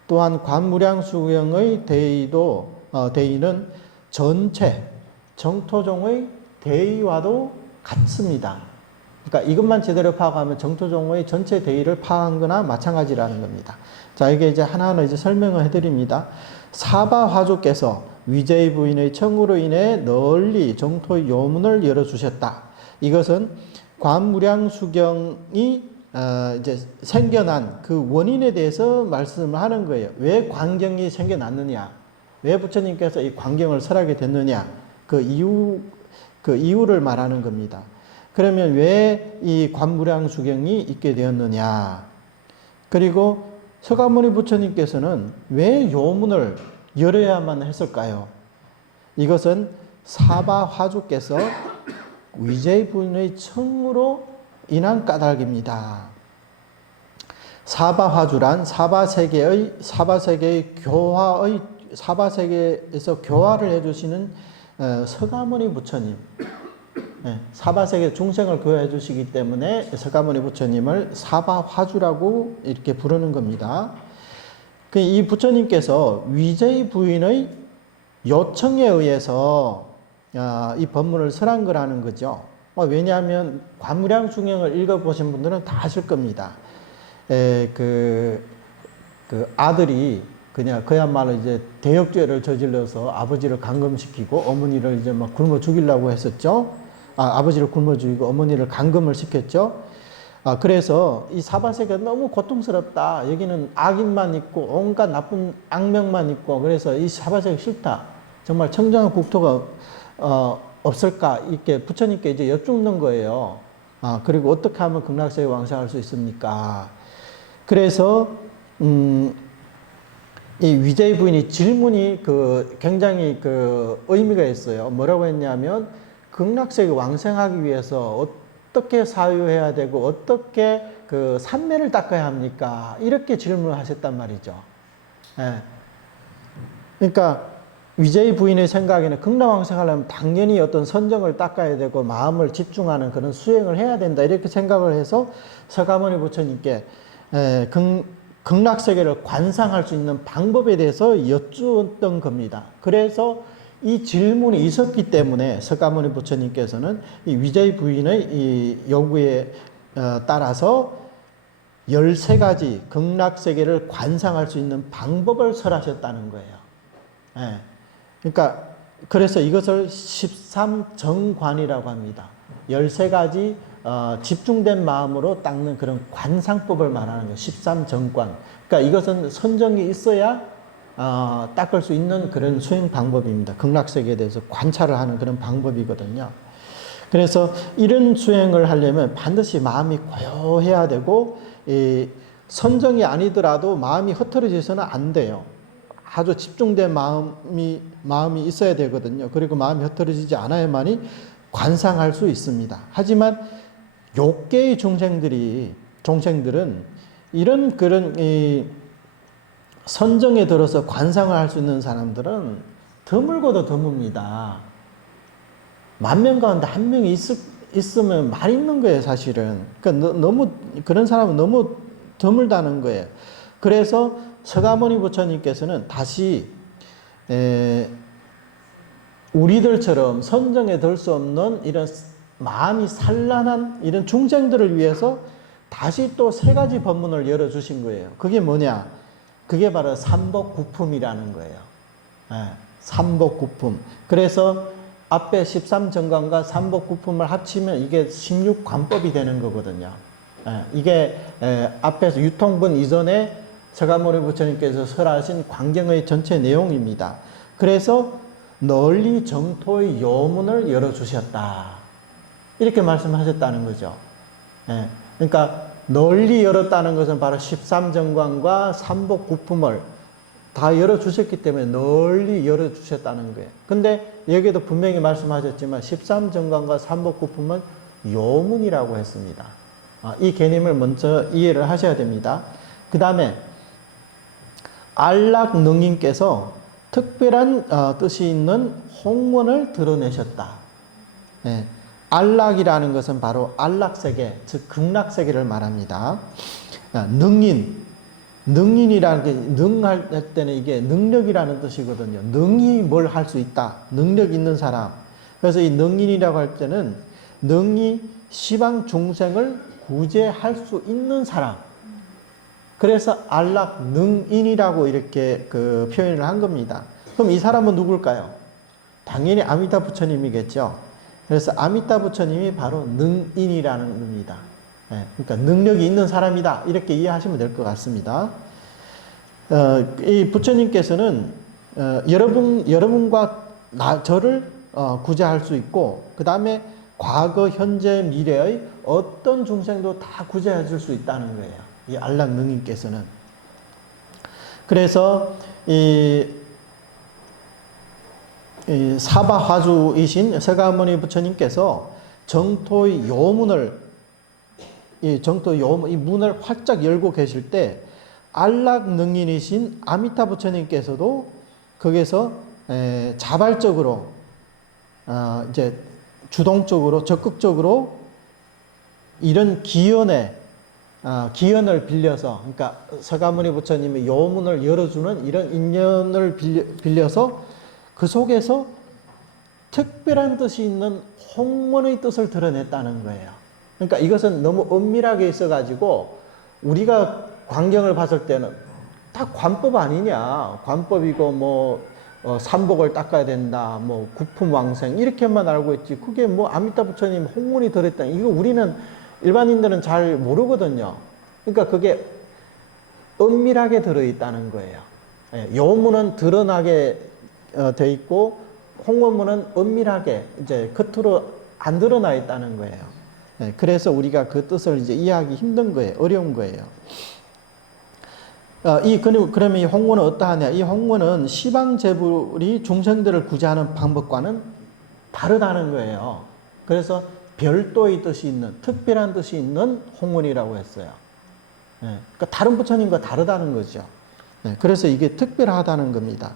또한 관무량수경의 대의는 전체 정토종의 대의와도 같습니다. 그러니까 이것만 제대로 파악하면 정토종의 전체 대의를 파악한 거나 마찬가지라는 겁니다. 자, 이게 이제 하나하나 이제 설명을 해드립니다. 사바화주께서 위제의 부인의 청으로 인해 널리 정토의 요문을 열어주셨다. 이것은 관무량수경이 이제 생겨난 그 원인에 대해서 말씀을 하는 거예요. 왜 광경이 생겨났느냐? 왜 부처님께서 이 광경을 설하게 됐느냐? 그 이유를 말하는 겁니다. 그러면 왜 이 관무량수경이 있게 되었느냐? 그리고 서가모니 부처님께서는 왜 요문을 열어야만 했을까요? 이것은 사바화주께서 위제의 부인의 청으로 인한 까닭입니다. 사바화주란 사바세계의 사바세계에서 교화를 해주시는 서가모니 부처님. 사바세계 중생을 교화해 주시기 때문에 서가모니 부처님을 사바화주라고 이렇게 부르는 겁니다. 이 부처님께서 위제의 부인의 요청에 의해서 이 법문을 설한 거라는 거죠. 왜냐하면 관무량수경을 읽어보신 분들은 다 아실 겁니다. 그 아들이 그야말로 이제 대역죄를 저질러서 아버지를 감금시키고 어머니를 이제 막 굶어 죽이려고 했었죠. 아버지를 굶어 죽이고 어머니를 감금을 시켰죠. 그래서 이 사바세계가 너무 고통스럽다. 여기는 악인만 있고 온갖 나쁜 악명만 있고 그래서 이 사바세계 싫다. 정말 청정한 국토가 없을까? 이렇게 부처님께 이제 여쭙는 거예요. 그리고 어떻게 하면 극락세계 왕생할 수 있습니까? 그래서 이 위제의 부인이 질문이 굉장히 의미가 있어요. 뭐라고 했냐면 극락세계 왕생하기 위해서 어떻게 사유해야 되고 어떻게 삼매를 닦아야 합니까? 이렇게 질문을 하셨단 말이죠. 그러니까 위제의 부인의 생각에는 극락왕생하려면 당연히 어떤 선정을 닦아야 되고 마음을 집중하는 그런 수행을 해야 된다 이렇게 생각을 해서 서가모니 부처님께 극락세계를 관상할 수 있는 방법에 대해서 여쭈었던 겁니다. 그래서 이 질문이 있었기 때문에 석가모니 부처님께서는 이 위자의 부인의 이 요구에 따라서 13가지 극락세계를 관상할 수 있는 방법을 설하셨다는 거예요. 예. 그러니까 그래서 이것을 13정관이라고 합니다. 13가지 집중된 마음으로 닦는 그런 관상법을 말하는 거예요. 13정관. 그러니까 이것은 선정이 있어야 닦을 수 있는 그런 수행 방법입니다. 극락세계에 대해서 관찰을 하는 그런 방법이거든요. 그래서 이런 수행을 하려면 반드시 마음이 고요해야 되고, 선정이 아니더라도 마음이 흐트러져서는 안 돼요. 아주 집중된 마음이 있어야 되거든요. 그리고 마음이 흐트러지지 않아야만이 관상할 수 있습니다. 하지만 욕계의 종생들은 이런 그런 선정에 들어서 관상을 할 수 있는 사람들은 드물고도 드뭅니다. 10,000명 가운데 1명이 있으면 말 있는 거예요, 사실은. 그러니까 너무 그런 사람은 너무 드물다는 거예요. 그래서 석가모니 부처님께서는 다시 우리들처럼 선정에 들 수 없는 이런 마음이 산란한 이런 중생들을 위해서 다시 또 3가지 법문을 열어주신 거예요. 그게 뭐냐? 그게 바로 삼복구품이라는 거예요. 삼복구품. 그래서 앞에 13정관과 삼복구품을 합치면 이게 16관법이 되는 거거든요. 이게 앞에서 유통분 이전에 석가모니 부처님께서 설하신 광경의 전체 내용입니다. 그래서 널리 정토의 요문을 열어주셨다. 이렇게 말씀하셨다는 거죠. 그러니까 널리 열었다는 것은 바로 13정관과 삼복구품을 다 열어주셨기 때문에 널리 열어주셨다는 거예요. 근데 여기도 분명히 말씀하셨지만 13정관과 삼복구품은 요문이라고 했습니다. 이 개념을 먼저 이해를 하셔야 됩니다. 그 다음에 안락능인께서 특별한 뜻이 있는 홍문을 드러내셨다. 안락이라는 것은 바로 안락세계, 즉 극락세계를 말합니다. 능인이라는 게 능할 때는 이게 능력이라는 뜻이거든요. 능히 뭘 할 수 있다. 능력 있는 사람. 그래서 이 능인이라고 할 때는 능히 시방 중생을 구제할 수 있는 사람. 그래서 안락 능인이라고 이렇게 그 표현을 한 겁니다. 그럼 이 사람은 누굴까요? 당연히 아미타 부처님이겠죠. 그래서 아미타 부처님이 바로 능인이라는 겁니다. 그러니까 능력이 있는 사람이다. 이렇게 이해하시면 될 것 같습니다. 이 부처님께서는 여러분과 저를 구제할 수 있고, 그 다음에 과거, 현재, 미래의 어떤 중생도 다 구제해 줄 수 있다는 거예요. 이 안락능인께서는. 그래서 이 사바화주이신 석가모니 부처님께서 정토의 요문을, 이 문을 활짝 열고 계실 때 안락능인이신 아미타 부처님께서도 거기서 자발적으로 이제 주동적으로 적극적으로 이런 기연을 빌려서, 그러니까 석가모니 부처님이 요문을 열어주는 이런 인연을 빌려서 그 속에서 특별한 뜻이 있는 홍문의 뜻을 드러냈다는 거예요. 그러니까 이것은 너무 은밀하게 있어가지고 우리가 광경을 봤을 때는 다 관법 아니냐, 관법이고 뭐 삼복을 닦아야 된다, 뭐 구품왕생 이렇게만 알고 있지, 그게 뭐 아미타 부처님 홍문이 들었다, 이거 우리는 일반인들은 잘 모르거든요. 그러니까 그게 은밀하게 들어있다는 거예요. 요문은 드러나게 돼 있고 홍문은 은밀하게 이제 겉으로 안 드러나 있다는 거예요. 그래서 우리가 그 뜻을 이제 이해하기 힘든 거예요. 어려운 거예요. 그러면 이 홍문은 어떠하냐? 이 홍문은 시방제불이 중생들을 구제하는 방법과는 다르다는 거예요. 그래서 별도의 뜻이 있는, 특별한 뜻이 있는 홍문이라고 했어요. 그러니까 다른 부처님과 다르다는 거죠. 그래서 이게 특별하다는 겁니다.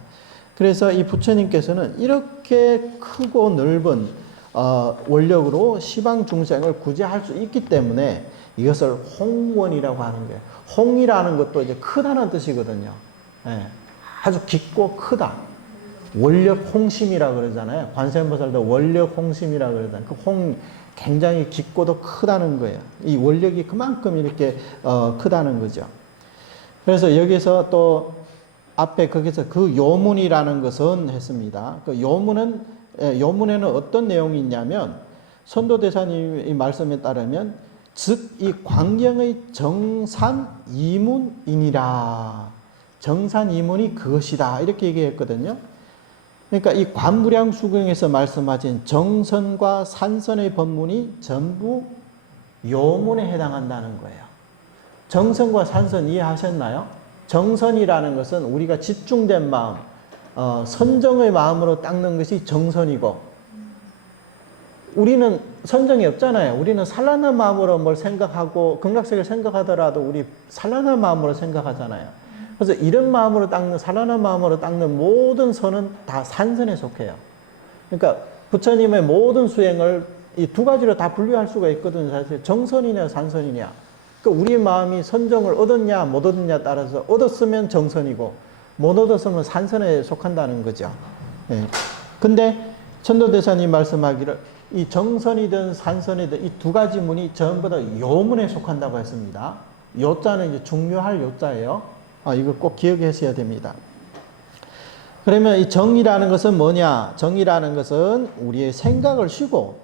그래서 이 부처님께서는 이렇게 크고 넓은 원력으로 시방 중생을 구제할 수 있기 때문에 이것을 홍문이라고 하는 거예요. 홍이라는 것도 이제 크다는 뜻이거든요. 아주 깊고 크다. 원력 홍심이라 그러잖아요. 관세음보살도 원력 홍심이라 그러잖아요. 그 홍 굉장히 깊고도 크다는 거예요. 이 원력이 그만큼 이렇게 크다는 거죠. 그래서 여기서 또 앞에 거기서 그 요문이라는 것은 했습니다. 그 요문에는 어떤 내용이 있냐면 선도대사님의 말씀에 따르면 즉 이 광경의 정산이문이니라. 정산이문이 그것이다. 이렇게 얘기했거든요. 그러니까 이 관무량수경에서 말씀하신 정선과 산선의 법문이 전부 요문에 해당한다는 거예요. 정선과 산선 이해하셨나요? 정선이라는 것은 우리가 집중된 마음, 선정의 마음으로 닦는 것이 정선이고, 우리는 선정이 없잖아요. 우리는 산란한 마음으로 뭘 생각하고 극락세계를 생각하더라도 우리 산란한 마음으로 생각하잖아요. 그래서 이런 마음으로 닦는, 산란한 마음으로 닦는 모든 선은 다 산선에 속해요. 그러니까 부처님의 모든 수행을 이 두 가지로 다 분류할 수가 있거든요. 사실 정선이냐 산선이냐. 그러니까 우리 마음이 선정을 얻었냐 못 얻었냐 따라서 얻었으면 정선이고 못 얻었으면 산선에 속한다는 거죠. 예. 근데 천도대사님 말씀하기를 이 정선이든 산선이든 이 두 가지 문이 전부 다 요문에 속한다고 했습니다. 요자는 이제 중요할 요자예요. 이거 꼭 기억하셔야 됩니다. 그러면 이 정이라는 것은 뭐냐? 정이라는 것은 우리의 생각을 쉬고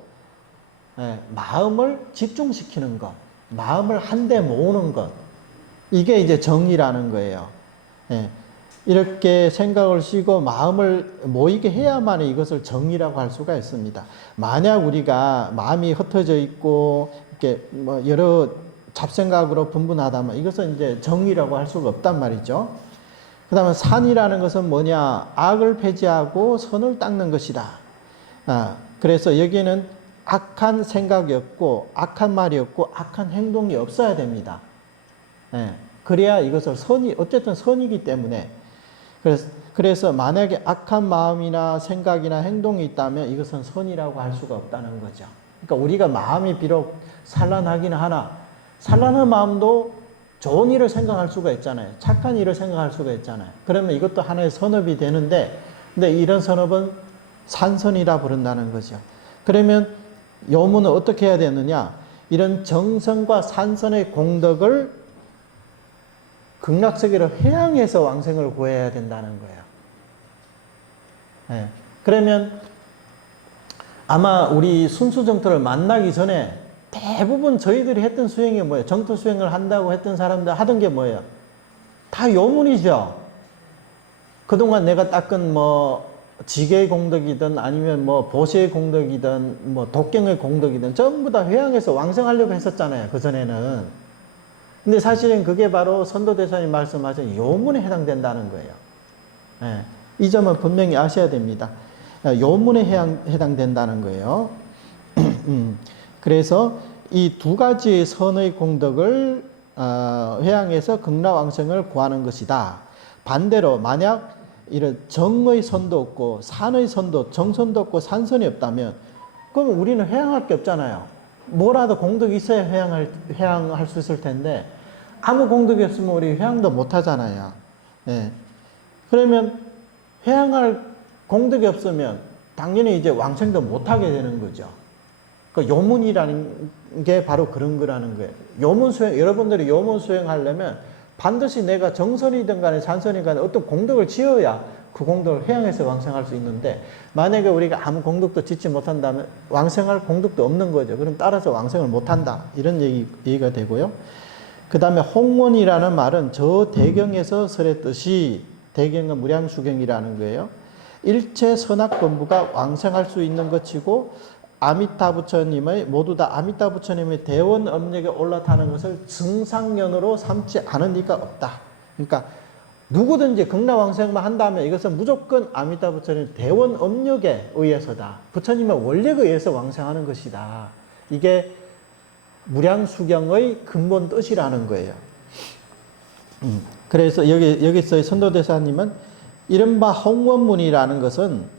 마음을 집중시키는 것, 마음을 한데 모으는 것, 이게 이제 정이라는 거예요. 이렇게 생각을 쉬고 마음을 모이게 해야만 이것을 정이라고 할 수가 있습니다. 만약 우리가 마음이 흩어져 있고 이렇게 뭐 여러 잡생각으로 분분하다면 이것은 이제 정이라고 할 수가 없단 말이죠. 그 다음에 산이라는 것은 뭐냐? 악을 폐지하고 선을 닦는 것이다. 그래서 여기는 악한 생각이 없고 악한 말이 없고 악한 행동이 없어야 됩니다. 그래야 이것을 어쨌든 선이기 때문에. 그래서 만약에 악한 마음이나 생각이나 행동이 있다면 이것은 선이라고 할 수가 없다는 거죠. 그러니까 우리가 마음이 비록 산란하기는 하나 산란한 마음도 좋은 일을 생각할 수가 있잖아요. 착한 일을 생각할 수가 있잖아요. 그러면 이것도 하나의 선업이 되는데, 근데 이런 선업은 산선이라 부른다는 거죠. 그러면 요문은 어떻게 해야 되느냐? 이런 정선과 산선의 공덕을 극락세계로 회양해서 왕생을 구해야 된다는 거예요. 그러면 아마 우리 순수정토를 만나기 전에 대부분 저희들이 했던 수행이 뭐예요? 정토 수행을 한다고 했던 사람들 하던 게 뭐예요? 다 요문이죠. 그동안 내가 닦은 뭐 지계의 공덕이든 아니면 뭐 보시의 공덕이든 뭐 독경의 공덕이든 전부 다 회양해서 왕생하려고 했었잖아요. 그전에는. 근데 사실은 그게 바로 선도대사님 말씀하신 요문에 해당된다는 거예요. 이 점은 분명히 아셔야 됩니다. 요문에 해당된다는 거예요. 그래서 이 두 가지의 선의 공덕을 회양해서 극락왕생을 구하는 것이다. 반대로 만약 이런 정의 선도 없고 산의 선도, 정선도 없고 산선이 없다면 그럼 우리는 회양할 게 없잖아요. 뭐라도 공덕이 있어야 회양할 수 있을 텐데 아무 공덕이 없으면 우리 회양도 못 하잖아요. 그러면 회양할 공덕이 없으면 당연히 이제 왕생도 못 하게 되는 거죠. 그 요문이라는 게 바로 그런 거라는 거예요. 요문 수행, 여러분들이 요문 수행하려면 반드시 내가 정선이든 간에 산선이든 간에 어떤 공덕을 지어야 그 공덕을 회양해서 왕생할 수 있는데 만약에 우리가 아무 공덕도 짓지 못한다면 왕생할 공덕도 없는 거죠. 그럼 따라서 왕생을 못한다. 이런 얘기가 되고요. 그 다음에 홍원이라는 말은 저 대경에서 설했듯이 대경은 무량수경이라는 거예요. 일체 선악범부가 왕생할 수 있는 것이고 아미타 부처님의 모두 다 아미타 부처님의 대원 업력에 올라타는 것을 증상연으로 삼지 않은 이가 없다. 그러니까 누구든지 극락왕생만 한다면 이것은 무조건 아미타 부처님 대원 업력에 의해서다. 부처님의 원력에 의해서 왕생하는 것이다. 이게 무량수경의 근본 뜻이라는 거예요. 그래서 여기서 선도대사님은 이른바 홍원문이라는 것은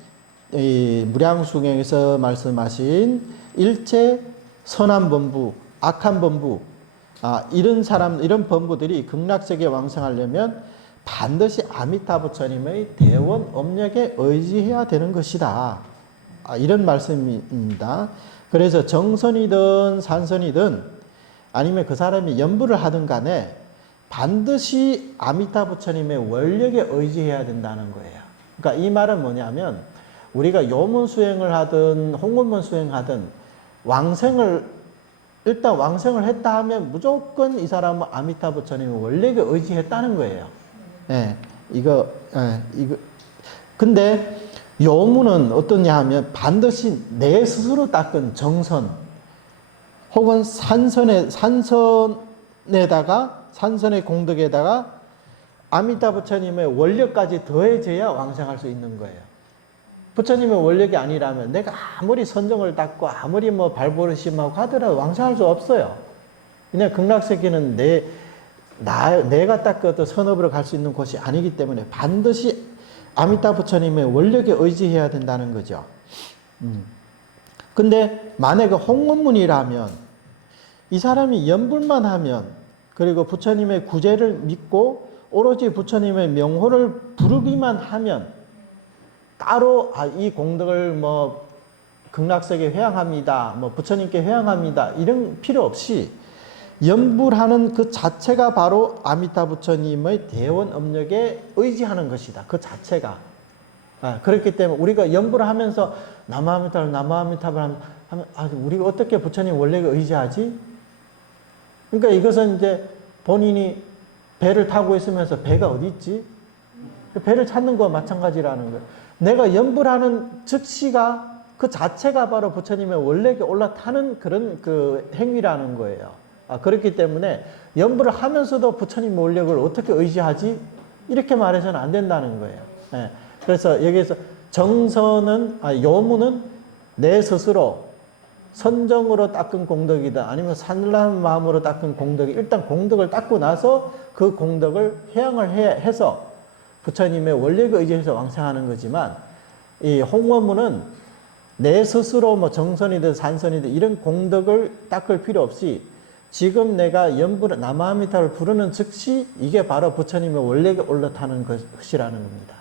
이 무량수경에서 말씀하신 일체 선한 범부, 악한 범부, 이런 범부들이 극락세계에 왕생하려면 반드시 아미타 부처님의 대원 업력에 의지해야 되는 것이다. 이런 말씀입니다. 그래서 정선이든 산선이든 아니면 그 사람이 연부를 하든 간에 반드시 아미타 부처님의 원력에 의지해야 된다는 거예요. 그러니까 이 말은 뭐냐면 우리가 요문 수행을 하든 홍문문 수행하든 일단 왕생을 했다 하면 무조건 이 사람은 아미타 부처님의 원력에 의지했다는 거예요. 이거. 근데 요문은 어떠냐 하면 반드시 내 스스로 닦은 정선 혹은 산선의 공덕에다가 아미타 부처님의 원력까지 더해져야 왕생할 수 있는 거예요. 부처님의 원력이 아니라면 내가 아무리 선정을 닦고 아무리 뭐 발보르심하고 하더라도 왕생할 수 없어요. 그냥 극락세계는 내가 닦고 어떤 선업으로 갈 수 있는 곳이 아니기 때문에 반드시 아미타 부처님의 원력에 의지해야 된다는 거죠. 근데 만약에 홍원문이라면 이 사람이 연불만 하면 그리고 부처님의 구제를 믿고 오로지 부처님의 명호를 부르기만 하면 따로 이 공덕을 뭐 극락세계 회양합니다. 뭐 부처님께 회양합니다. 이런 필요 없이 연불하는 그 자체가 바로 아미타 부처님의 대원 업력에 의지하는 것이다. 그 자체가. 그렇기 때문에 우리가 연불을 하면서 나무아미타불 하면 우리가 어떻게 부처님 원력에 의지하지? 그러니까 이것은 이제 본인이 배를 타고 있으면서 배가 어디 있지? 배를 찾는 거와 마찬가지라는 거예요. 내가 연불하는 즉시가 그 자체가 바로 부처님의 원력에 올라타는 그런 그 행위라는 거예요. 그렇기 때문에 연불을 하면서도 부처님 원력을 어떻게 의지하지? 이렇게 말해서는 안 된다는 거예요. 그래서 여기에서 요무는 내 스스로 선정으로 닦은 공덕이다. 아니면 산란한 마음으로 닦은 공덕이 일단 공덕을 닦고 나서 그 공덕을 회양을 해서 부처님의 원력에 의지해서 왕생하는 거지만 이 홍원문은 내 스스로 뭐 정선이든 산선이든 이런 공덕을 닦을 필요 없이 지금 내가 나무아미타를 부르는 즉시 이게 바로 부처님의 원력에 올라타는 것이라는 겁니다.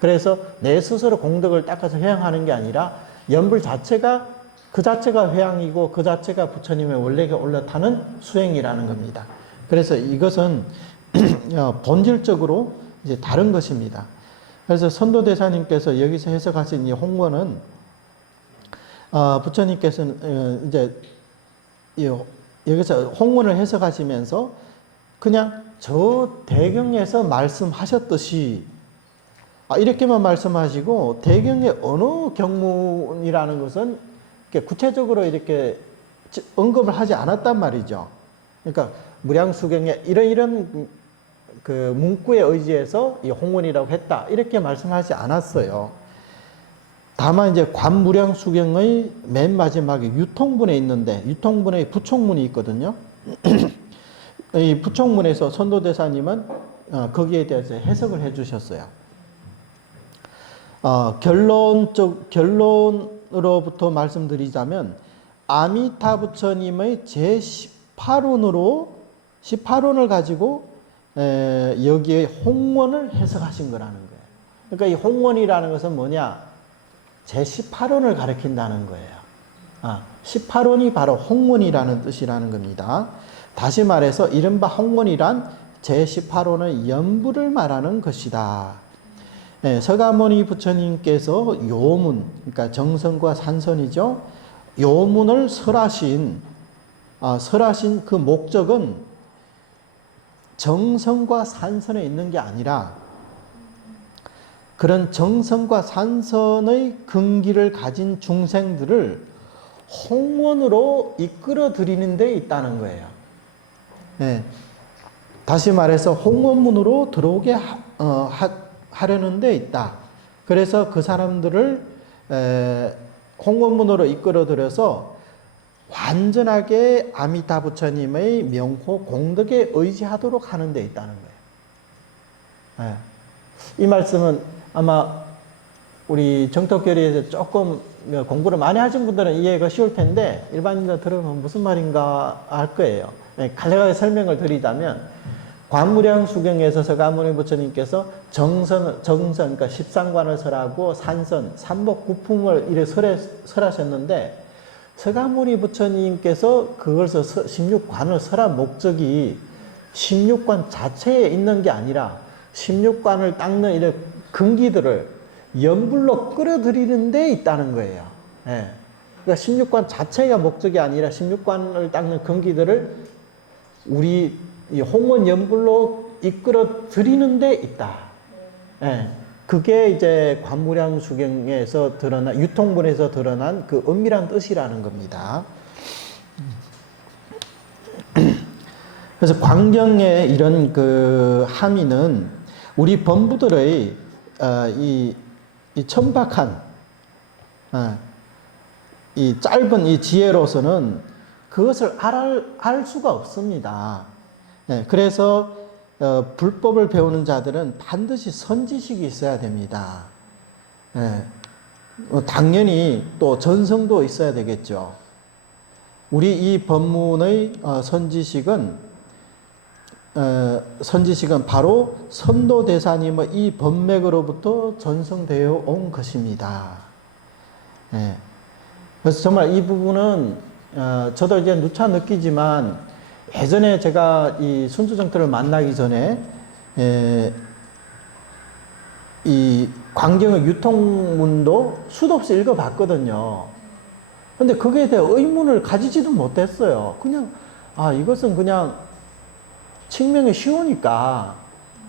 그래서 내 스스로 공덕을 닦아서 회양하는 게 아니라 연불 자체가 그 자체가 회양이고 그 자체가 부처님의 원력에 올라타는 수행이라는 겁니다. 그래서 이것은 본질적으로 이제 다른 것입니다. 그래서 선도대사님께서 여기서 해석하신 이 홍원은 부처님께서는 이제 여기서 홍원을 해석하시면서 그냥 저 대경에서 말씀하셨듯이 이렇게만 말씀하시고 대경의 어느 경문이라는 것은 구체적으로 이렇게 언급을 하지 않았단 말이죠. 그러니까 무량수경에 이런 그 문구에 의지해서 이 홍원이라고 했다 이렇게 말씀하지 않았어요. 다만 이제 관무량수경의 맨 마지막에 유통문에 있는데 유통문에 부총문이 있거든요. 이 부총문에서 선도대사님은 거기에 대해서 해석을 해주셨어요. 결론으로부터 말씀드리자면 아미타 부처님의 제18원을 가지고 여기에 홍원을 해석하신 거라는 거예요. 그러니까 이 홍원이라는 것은 뭐냐? 제18원을 가리킨다는 거예요. 18원이 바로 홍원이라는 뜻이라는 겁니다. 다시 말해서 이른바 홍원이란 제18원의 연부를 말하는 것이다. 서가모니 부처님께서 요문, 그러니까 정선과 산선이죠. 요문을 설하신 그 목적은 정선과 산선에 있는 게 아니라 그런 정선과 산선의 근기를 가진 중생들을 홍원으로 이끌어 들이는 데 있다는 거예요. 다시 말해서 홍원문으로 들어오게 하려는 데 있다. 그래서 그 사람들을 홍원문으로 이끌어 들여서 완전하게 아미타 부처님의 명호 공덕에 의지하도록 하는 데 있다는 거예요. 이 말씀은 아마 우리 정토교리에서 조금 공부를 많이 하신 분들은 이해가 쉬울 텐데 일반인들 들으면 무슨 말인가 알 거예요. 간략하게 설명을 드리자면 관무량수경에서 서가모니 부처님께서 정선, 그러니까 십상관을 설하고 산선, 삼복구품을 이래 설하셨는데, 서가모니 부처님께서 그것을 16관을 설한 목적이 16관 자체에 있는 게 아니라 16관을 닦는 이런 근기들을 연불로 끌어들이는 데 있다는 거예요. 예. 그러니까 16관 자체가 목적이 아니라 16관을 닦는 근기들을 우리 이 홍원 연불로 이끌어 드리는 데 있다. 예. 그게 이제 관무량수경에서 드러난, 유통본에서 드러난 그 은밀한 뜻이라는 겁니다. 그래서 광경의 이런 그 함의는 우리 범부들의 이 천박한 이 짧은 이 지혜로서는 그것을 알 수가 없습니다. 네, 그래서 불법을 배우는 자들은 반드시 선지식이 있어야 됩니다. 네, 당연히 또 전성도 있어야 되겠죠. 우리 이 법문의 선지식은 바로 선도대사님의 이 법맥으로부터 전성되어 온 것입니다. 네. 그래서 정말 이 부분은 저도 이제 누차 느끼지만 예전에 제가 이 순수정토를 만나기 전에 이 광경의 유통문도 수도 없이 읽어봤거든요. 근데 거기에 대해 의문을 가지지도 못했어요. 그냥 이것은 그냥 칭명이 쉬우니까,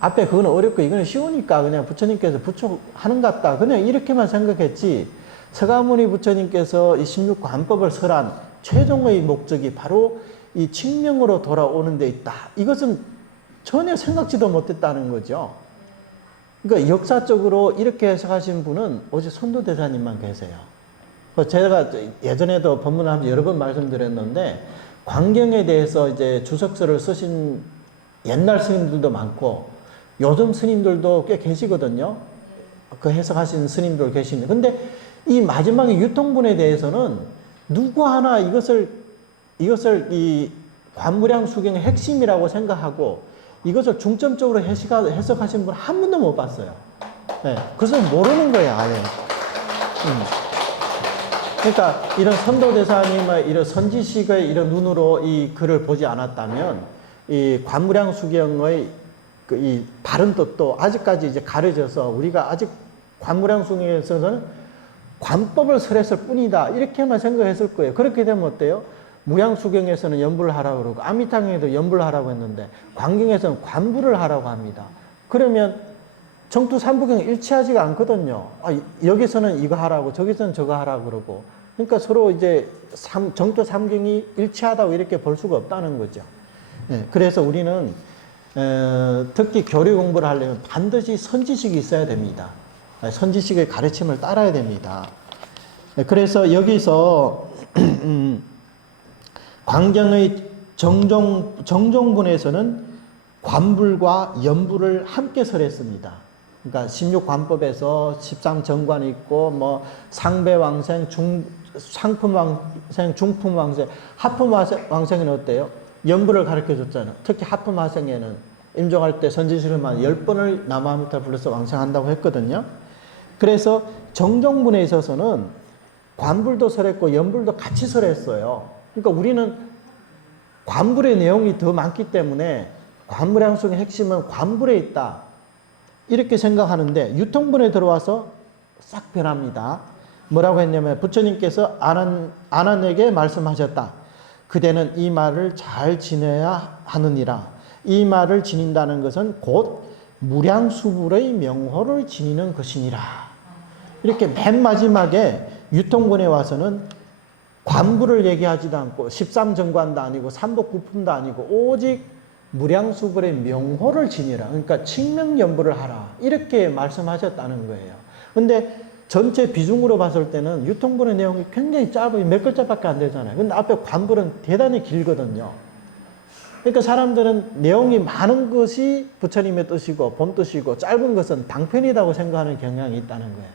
앞에 그거는 어렵고 이거는 쉬우니까 그냥 부처님께서 부처하는 것 같다, 그냥 이렇게만 생각했지, 서가모니 부처님께서 이 16관법을 설한 최종의 목적이 바로 이 칭명으로 돌아오는 데 있다, 이것은 전혀 생각지도 못했다는 거죠. 그러니까 역사적으로 이렇게 해석하신 분은 오직 선도대사님만 계세요. 제가 예전에도 법문을 여러 번 말씀드렸는데, 광경에 대해서 이제 주석서를 쓰신 옛날 스님들도 많고 요즘 스님들도 꽤 계시거든요. 그 해석하신 스님들 계시는데, 근데 이 마지막에 유통분에 대해서는 누구 하나 이것을 이 관무량수경의 핵심이라고 생각하고 이것을 중점적으로 해석하신 분 한 분도 못 봤어요. 네, 그것을 모르는 거예요, 아예. 그러니까 이런 선도대사님의 이런 선지식의 이런 눈으로 이 글을 보지 않았다면 이 관무량수경의 그 이 바른 뜻도 아직까지 이제 가려져서 우리가 아직 관무량수경에서는 관법을 설했을 뿐이다, 이렇게만 생각했을 거예요. 그렇게 되면 어때요? 무량수경에서는 연불을 하라고 그러고 아미탕에도 연불을 하라고 했는데 광경에서는 관불을 하라고 합니다. 그러면 정투 삼부경이 일치하지가 않거든요. 여기서는 이거 하라고 저기서는 저거 하라고 그러고, 그러니까 서로 이제 정투 삼경이 일치하다고 이렇게 볼 수가 없다는 거죠. 네, 그래서 우리는 특히 교리 공부를 하려면 반드시 선지식이 있어야 됩니다. 선지식의 가르침을 따라야 됩니다. 네, 그래서 여기서 광경의 정종분에서는 관불과 연불을 함께 설했습니다. 그러니까 16관법에서 13정관이 있고 뭐 상배왕생, 상품왕생, 중품왕생, 하품왕생은 어때요? 연불을 가르쳐 줬잖아요. 특히 하품왕생에는 임종할 때 선지식을만 10번을 남아미타 불러서 왕생한다고 했거든요. 그래서 정종분에 있어서는 관불도 설했고 연불도 같이 설했어요. 그러니까 우리는 관불의 내용이 더 많기 때문에 관무량수경의 핵심은 관불에 있다, 이렇게 생각하는데 유통분에 들어와서 싹 변합니다. 뭐라고 했냐면 부처님께서 아난에게 말씀하셨다. 그대는 이 말을 잘 지내야 하느니라. 이 말을 지닌다는 것은 곧 무량수불의 명호를 지니는 것이니라. 이렇게 맨 마지막에 유통분에 와서는 관불을 얘기하지도 않고 13정관도 아니고 삼복구품도 아니고 오직 무량수불의 명호를 지니라. 그러니까 칭명연불을 하라, 이렇게 말씀하셨다는 거예요. 근데 전체 비중으로 봤을 때는 유통분의 내용이 굉장히 짧아요. 몇 글자밖에 안 되잖아요. 근데 앞에 관불은 대단히 길거든요. 그러니까 사람들은 내용이 많은 것이 부처님의 뜻이고 본뜻이고 짧은 것은 방편이라고 생각하는 경향이 있다는 거예요.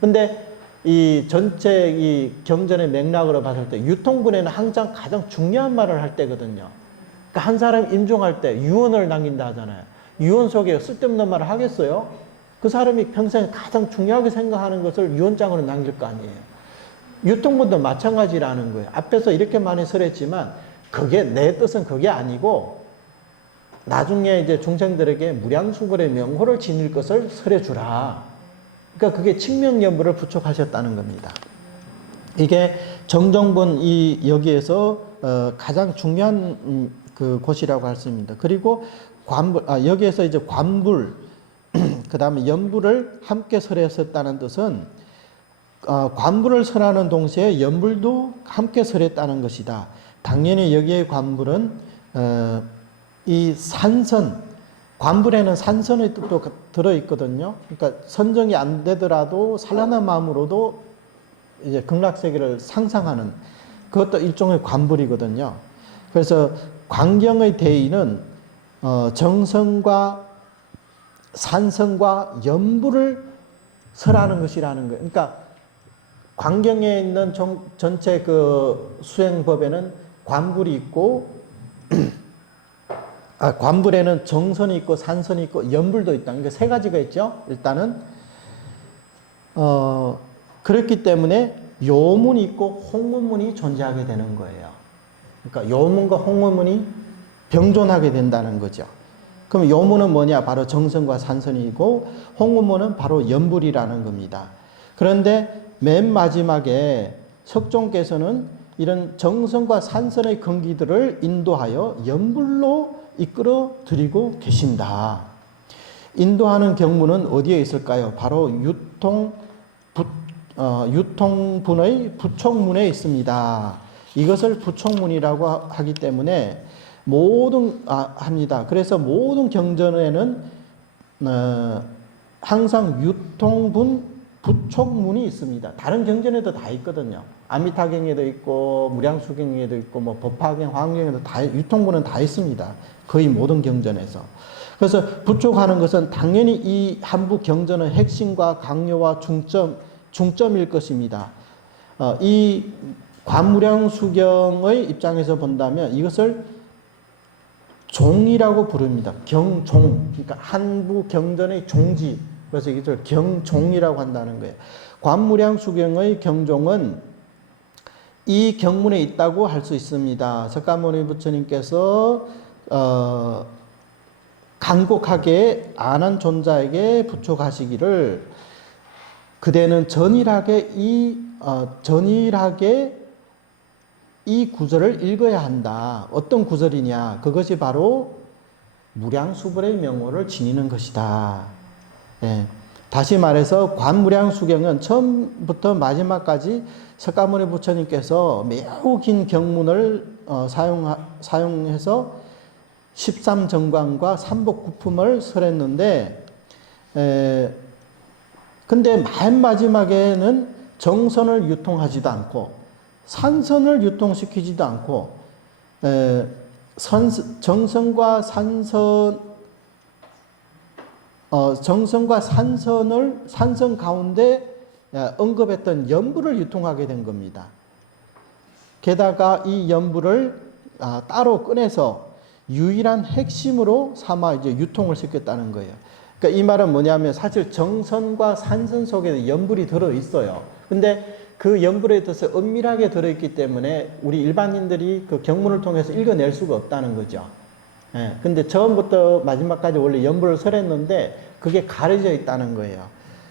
근데 이 전체 이 경전의 맥락으로 봤을 때 유통분에는 항상 가장 중요한 말을 할 때거든요. 그러니까 한 사람이 임종할 때 유언을 남긴다 하잖아요. 유언 속에 쓸데없는 말을 하겠어요? 그 사람이 평생 가장 중요하게 생각하는 것을 유언장으로 남길 거 아니에요. 유통분도 마찬가지라는 거예요. 앞에서 이렇게 많이 설했지만 그게 내 뜻은 그게 아니고 나중에 이제 중생들에게 무량수불의 명호를 지닐 것을 설해주라. 그러니까 그게 칙명연부를 부촉하셨다는 겁니다. 이게 정정본 이 여기에서 가장 중요한 그 곳이라고 할 수 있습니다. 그리고 관불, 여기에서 이제 관불, 그 다음에 연불을 함께 설했었다는 뜻은 관불을 설하는 동시에 연불도 함께 설했다는 것이다. 당연히 여기에 관불은 이 산선, 관불에는 산선의 뜻도 들어있거든요. 그러니까 선정이 안 되더라도 산란한 마음으로도 이제 극락세계를 상상하는 그것도 일종의 관불이거든요. 그래서 광경의 대의는 정성과 산성과 연불을 설하는 것이라는 거예요. 그러니까 광경에 있는 전체 그 수행법에는 관불이 있고 관불에는 정선이 있고 산선이 있고 연불도 있다. 그러니까 세 가지가 있죠. 일단은 그렇기 때문에 요문이 있고 홍문문이 존재하게 되는 거예요. 그러니까 요문과 홍문문이 병존하게 된다는 거죠. 그럼 요문은 뭐냐? 바로 정선과 산선이고 홍문문은 바로 연불이라는 겁니다. 그런데 맨 마지막에 석종께서는 이런 정선과 산선의 근기들을 인도하여 연불로 이끌어 드리고 계신다. 인도하는 경문은 어디에 있을까요? 바로 유통분의 부촉문에 있습니다. 이것을 부촉문이라고 하기 때문에 합니다. 그래서 모든 경전에는 항상 유통분 부촉문이 있습니다. 다른 경전에도 다 있거든요. 아미타경에도 있고 무량수경에도 있고 뭐 법화경, 화엄경에도 다 유통문은 다 있습니다. 거의 모든 경전에서. 그래서 부촉하는 것은 당연히 이 한부 경전의 핵심과 강요와 중점일 것입니다. 이 관무량수경의 입장에서 본다면 이것을 종이라고 부릅니다. 경종. 그러니까 한부 경전의 종지. 그래서 이것을 경종이라고 한다는 거예요. 관무량수경의 경종은 이 경문에 있다고 할 수 있습니다. 석가모니 부처님께서 간곡하게 아난존자에게 부촉하시기를 그대는 전일하게 이 구절을 읽어야 한다. 어떤 구절이냐? 그것이 바로 무량수불의 명호를 지니는 것이다. 예. 다시 말해서 관무량수경은 처음부터 마지막까지 석가모니 부처님께서 매우 긴 경문을 사용해서 13정광과 삼복구품을 설했는데 근데 맨 마지막에는 정선을 유통하지도 않고 산선을 유통시키지도 않고 정성과 산선 가운데 언급했던 연불을 유통하게 된 겁니다. 게다가 이 연불을 따로 꺼내서 유일한 핵심으로 삼아 이제 유통을 시켰다는 거예요. 그러니까 이 말은 뭐냐면 사실 정선과 산선 속에 연불이 들어 있어요. 근데 그 연불의 뜻이 은밀하게 들어있기 때문에 우리 일반인들이 그 경문을 통해서 읽어낼 수가 없다는 거죠. 예. 근데 처음부터 마지막까지 원래 연불을 설했는데 그게 가려져 있다는 거예요.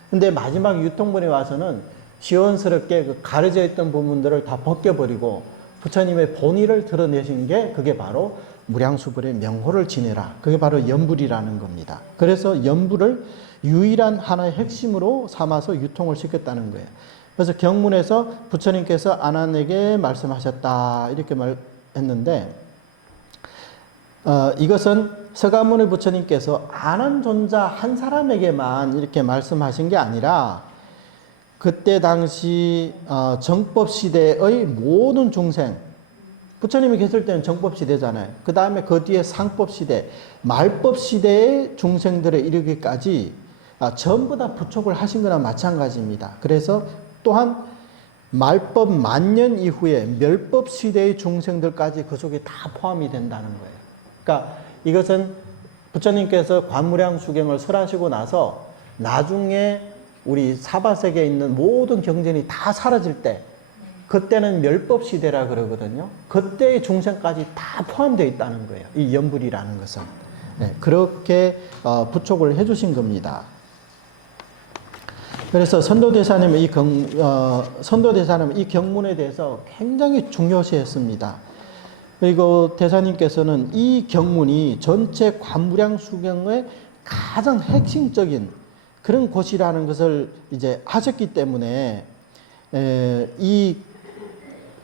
근데 마지막 유통본에 와서는 시원스럽게 그 가려져 있던 부분들을 다 벗겨버리고 부처님의 본의를 드러내신 게 그게 바로 무량수불의 명호를 지내라. 그게 바로 연불이라는 겁니다. 그래서 연불을 유일한 하나의 핵심으로 삼아서 유통을 시켰다는 거예요. 그래서 경문에서 부처님께서 아난에게 말씀하셨다 이렇게 말했는데 이것은 석가모니 부처님께서 아난존자 한 사람에게만 이렇게 말씀하신 게 아니라 그때 당시 정법시대의 모든 중생, 부처님이 계실 때는 정법시대잖아요. 그 다음에 그 뒤에 상법시대, 말법시대의 중생들에 이르기까지 전부 다 부촉을 하신 거나 마찬가지입니다. 그래서 또한 말법 만년 이후에 멸법시대의 중생들까지 그 속에 다 포함이 된다는 거예요. 그러니까 이것은 부처님께서 관무량수경을 설하시고 나서 나중에 우리 사바세계에 있는 모든 경전이 다 사라질 때, 그때는 멸법 시대라 그러거든요. 그때의 중생까지 다 포함되어 있다는 거예요. 이 연불이라는 것은. 네, 그렇게 부촉을 해주신 겁니다. 그래서 선도대사님은 이 경문에 대해서 굉장히 중요시했습니다. 그리고 대사님께서는 이 경문이 전체 관무량수경의 가장 핵심적인 그런 곳이라는 것을 이제 하셨기 때문에 이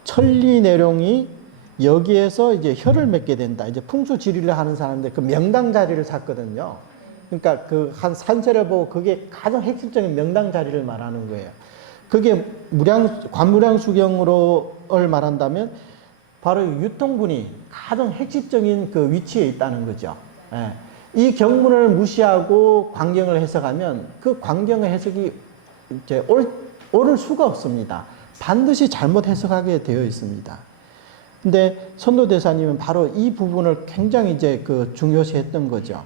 천리 내룡이 여기에서 이제 혀를 맺게 된다. 이제 풍수지리를 하는 사람들 그 명당 자리를 샀거든요. 그러니까 그 한 산세를 보고 그게 가장 핵심적인 명당 자리를 말하는 거예요. 그게 관무량수경으로를 말한다면 바로 유통분이 가장 핵심적인 그 위치에 있다는 거죠. 예. 이 경문을 무시하고 광경을 해석하면 그 광경의 해석이 이제 옳을 수가 없습니다. 반드시 잘못 해석하게 되어 있습니다. 근데 선도대사님은 바로 이 부분을 굉장히 이제 그 중요시했던 거죠.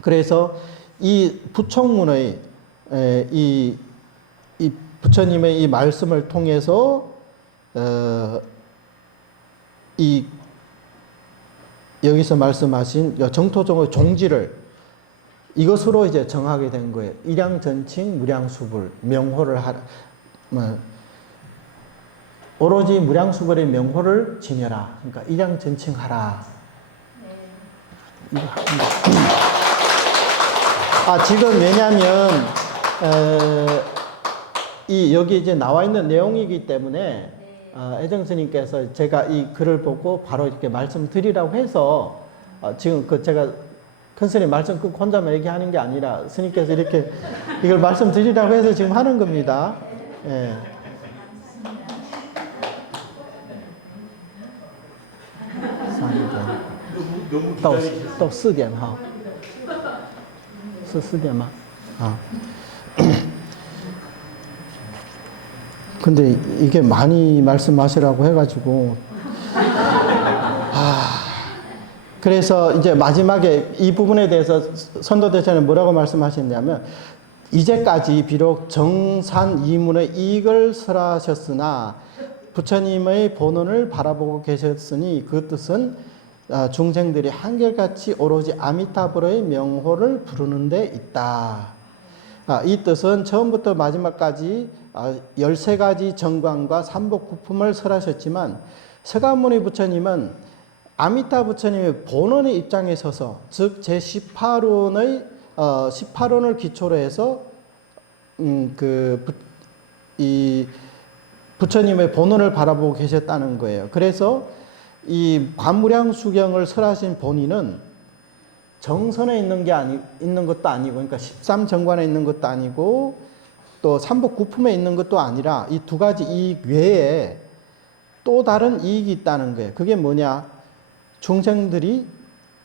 그래서 이 부총문의 이 부처님의 이 말씀을 통해서 이 여기서 말씀하신 정토종의 종지를 이것으로 이제 정하게 된 거예요. 일양전칭 무량수불 명호를 오로지 무량수불의 명호를 지녀라. 그러니까 일양전칭하라. 지금 왜냐하면 여기 이제 나와 있는 내용이기 때문에 애정 스님께서 제가 이 글을 보고 바로 이렇게 말씀드리라고 해서 지금 그 제가 큰 스님 말씀 끊고 혼자만 얘기하는 게 아니라 스님께서 이렇게 이걸 말씀드리라고 해서 지금 하는 겁니다. 예. 또 4点哈是4点吗? 근데 이게 많이 말씀하시라고 해가지고 그래서 이제 마지막에 이 부분에 대해서 선도대사는 뭐라고 말씀하셨냐면 이제까지 비록 정산 이문의 이익을 설하셨으나 부처님의 본원을 바라보고 계셨으니 그 뜻은 중생들이 한결같이 오로지 아미타불의 명호를 부르는 데 있다. 이 뜻은 처음부터 마지막까지 13가지 정광과 삼복구품을 설하셨지만 서가모니 부처님은 아미타 부처님의 본원의 입장에 서서 즉 제18원을 기초로 해서 이 부처님의 본원을 바라보고 계셨다는 거예요. 그래서 이 관무량수경을 설하신 본인은 정선에 있는 것도 아니고, 그러니까 13정관에 있는 것도 아니고, 또 삼복구품에 있는 것도 아니라 이 두 가지 이익 외에 또 다른 이익이 있다는 거예요. 그게 뭐냐? 중생들이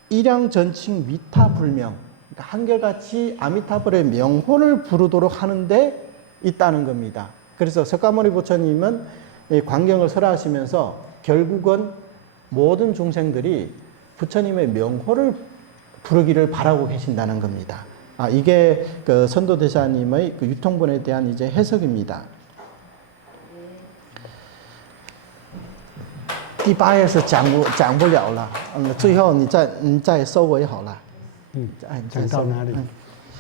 일양전칭 미타불명, 그러니까 한결같이 아미타불의 명호를 부르도록 하는데 있다는 겁니다. 그래서 석가모니 부처님은 이 광경을 설하시면서 결국은 모든 중생들이 부처님의 명호를 부르기를 바라고 계신다는 겁니다. 이게 그 선도대사님의 그 유통본에 대한 이제 해석입니다. 第8页是讲不了了，最后你再收尾好了。讲到哪里？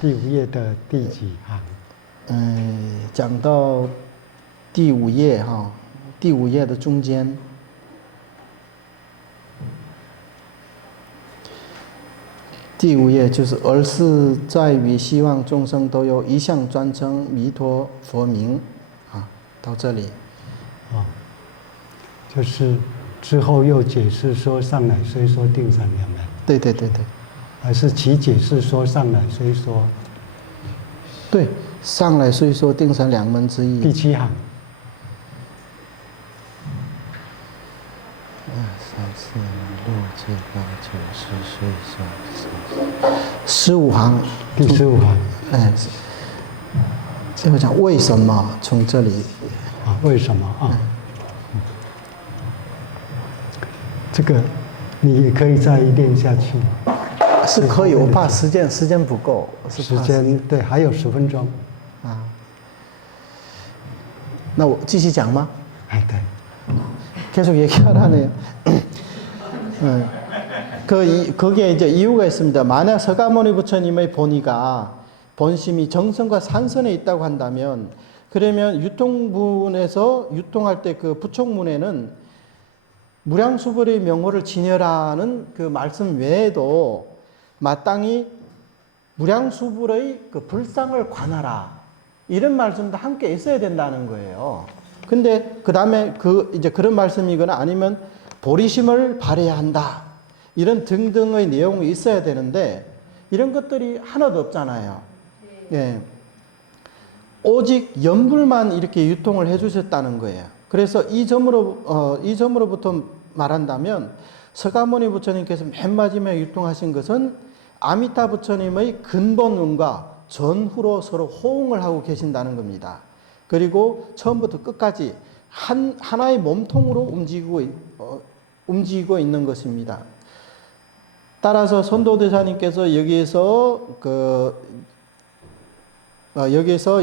第5页的第几行？讲到第5页哈，第5页的中间。第5页就是而是在于希望众生都有一向专称弥陀佛名到这里就是之后又解释说上来虽说定散两门，对，还是其解释说上来虽说，对，上来虽说定散两门之意。第7行。15行，第15行。这个讲为什么从这里为什么这个你也可以再练下去。是可以，我怕时间不够。时间对，还有10分钟。啊，那我继续讲吗？哎，对。 계속 얘기하라네요. 거기에 이제 이유가 있습니다. 만약 서가모니 부처님의 본심이 정성과 산선에 있다고 한다면, 그러면 유통문에서 유통할 때 그 부총문에는 무량수불의 명호를 지녀라는 그 말씀 외에도 마땅히 무량수불의 그 불상을 관하라, 이런 말씀도 함께 있어야 된다는 거예요. 근데 그 다음에 이제 그런 말씀이거나 아니면 보리심을 발해야 한다, 이런 등등의 내용이 있어야 되는데 이런 것들이 하나도 없잖아요. 예. 오직 연불만 이렇게 유통을 해 주셨다는 거예요. 그래서 이 점으로부터 말한다면 서가모니 부처님께서 맨 마지막에 유통하신 것은 아미타 부처님의 근본운과 전후로 서로 호응을 하고 계신다는 겁니다. 그리고 처음부터 끝까지 하나의 몸통으로 움직이고 있는 것입니다. 따라서 선도대사님께서 여기에서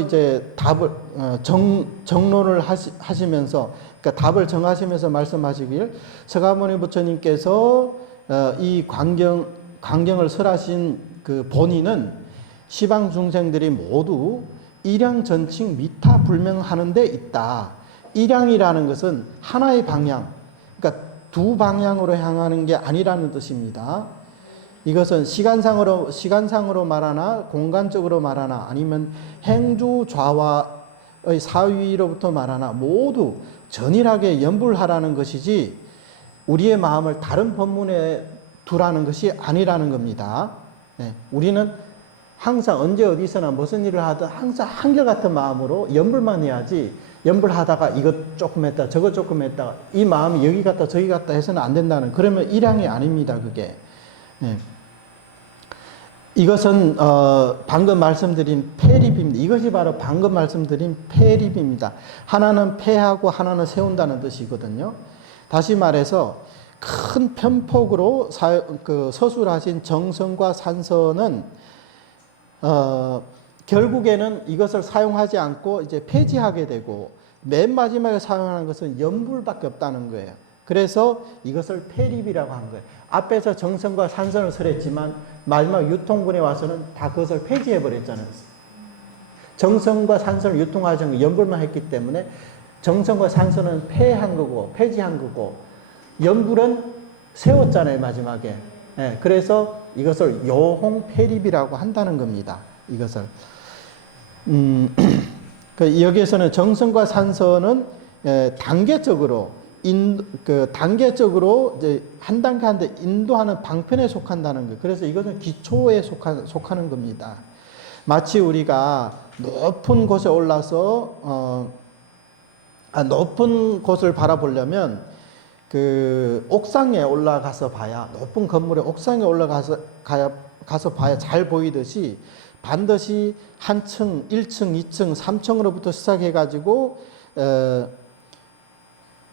이제 답을 정론을 하시면서, 그러니까 답을 정하시면서 말씀하시길, 서가모니 부처님께서 이 광경을 설하신 그 본의는 시방 중생들이 모두 일양전칭 미타불명하는 데 있다. 일양이라는 것은 하나의 방향, 그러니까 두 방향으로 향하는 게 아니라는 뜻입니다. 이것은 시간상으로 말하나 공간적으로 말하나 아니면 행주 좌와의 사위로부터 말하나 모두 전일하게 연불하라는 것이지 우리의 마음을 다른 법문에 두라는 것이 아니라는 겁니다. 네, 우리는 항상 언제 어디서나 무슨 일을 하든 항상 한결같은 마음으로 연불만 해야지, 연불하다가 이것 조금 했다 저것 조금 했다 이 마음이 여기 갔다 저기 갔다 해서는 안 된다는, 그러면 일양이 아닙니다. 그게. 네. 이것은 방금 말씀드린 폐립입니다. 이것이 바로 방금 말씀드린 폐립입니다. 하나는 폐하고 하나는 세운다는 뜻이거든요. 다시 말해서 큰 편폭으로 서술하신 정성과 산선은 결국에는 이것을 사용하지 않고 이제 폐지하게 되고 맨 마지막에 사용하는 것은 연불밖에 없다는 거예요. 그래서 이것을 폐립이라고 한 거예요. 앞에서 정성과 산선을 설했지만 마지막 유통분에 와서는 다 그것을 폐지해 버렸잖아요. 정성과 산선을 유통하지 않고 연불만 했기 때문에 정성과 산선은 폐한 거고 폐지한 거고 연불은 세웠잖아요, 마지막에. 예, 그래서 이것을 요홍폐립이라고 한다는 겁니다. 이것을. 여기에서는 정성과 산선은 단계적으로 단계적으로 이제 한 단계 한 대 인도하는 방편에 속한다는 거예요. 그래서 이것은 기초에 속하는 겁니다. 마치 우리가 높은 곳에 올라서 높은 곳을 바라보려면 그 옥상에 올라가서 봐야, 높은 건물의 옥상에 올라가서 봐야 잘 보이듯이 반드시 한 층, 1층, 2층, 3층으로부터 시작해 가지고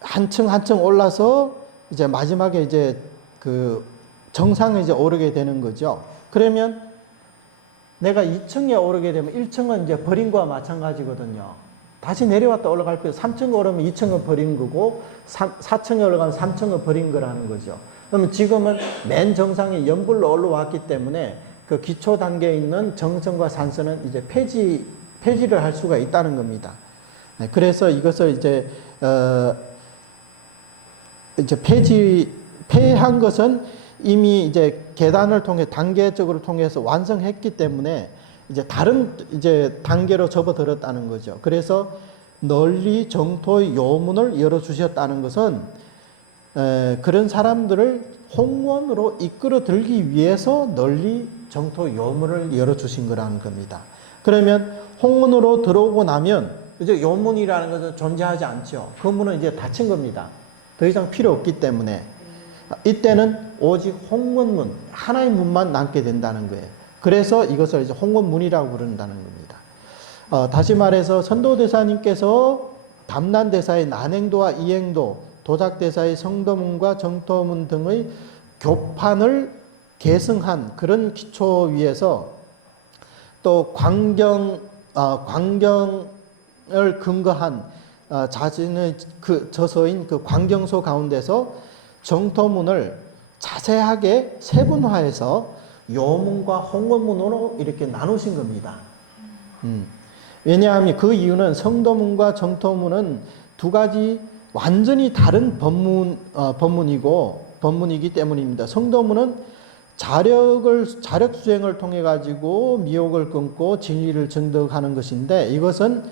한 층 한 층 올라서 이제 마지막에 이제 그 정상에 이제 오르게 되는 거죠. 그러면 내가 2층에 오르게 되면 1층은 이제 버린 거와 마찬가지거든요. 다시 내려왔다 올라갈 때 3층 오르면 2층은 버린 거고 4층에 올라가면 3층은 버린 거라는 거죠. 그러면 지금은 맨 정상에 연불로 올라왔기 때문에 그 기초 단계에 있는 정성과 산선은 이제 폐지를 할 수가 있다는 겁니다. 그래서 이것을 이제 폐한 것은 이미 이제 계단을 통해 단계적으로 통해서 완성했기 때문에 이제 다른 이제 단계로 접어들었다는 거죠. 그래서 널리 정토의 요문을 열어주셨다는 것은 그런 사람들을 홍원으로 이끌어 들기 위해서 널리 정토 요문을 열어주신 거라는 겁니다. 그러면 홍문으로 들어오고 나면 이제 요문이라는 것은 존재하지 않죠. 그 문은 이제 닫힌 겁니다. 더 이상 필요 없기 때문에 이때는 오직 홍문문, 하나의 문만 남게 된다는 거예요. 그래서 이것을 이제 홍원문이라고 부른다는 겁니다. 다시 말해서 선도대사님께서 담난대사의 난행도와 이행도, 도작대사의 성도문과 정토문 등의 교판을 계승한 그런 기초 위에서 또 광경을 근거한 자신의 그 저서인 그 광경소 가운데서 정토문을 자세하게 세분화해서 요문과 홍원문으로 이렇게 나누신 겁니다. 왜냐하면 그 이유는 성도문과 정토문은 두 가지 완전히 다른 법문이기 때문입니다. 성도문은 자력 수행을 통해 가지고 미혹을 끊고 진리를 증득하는 것인데 이것은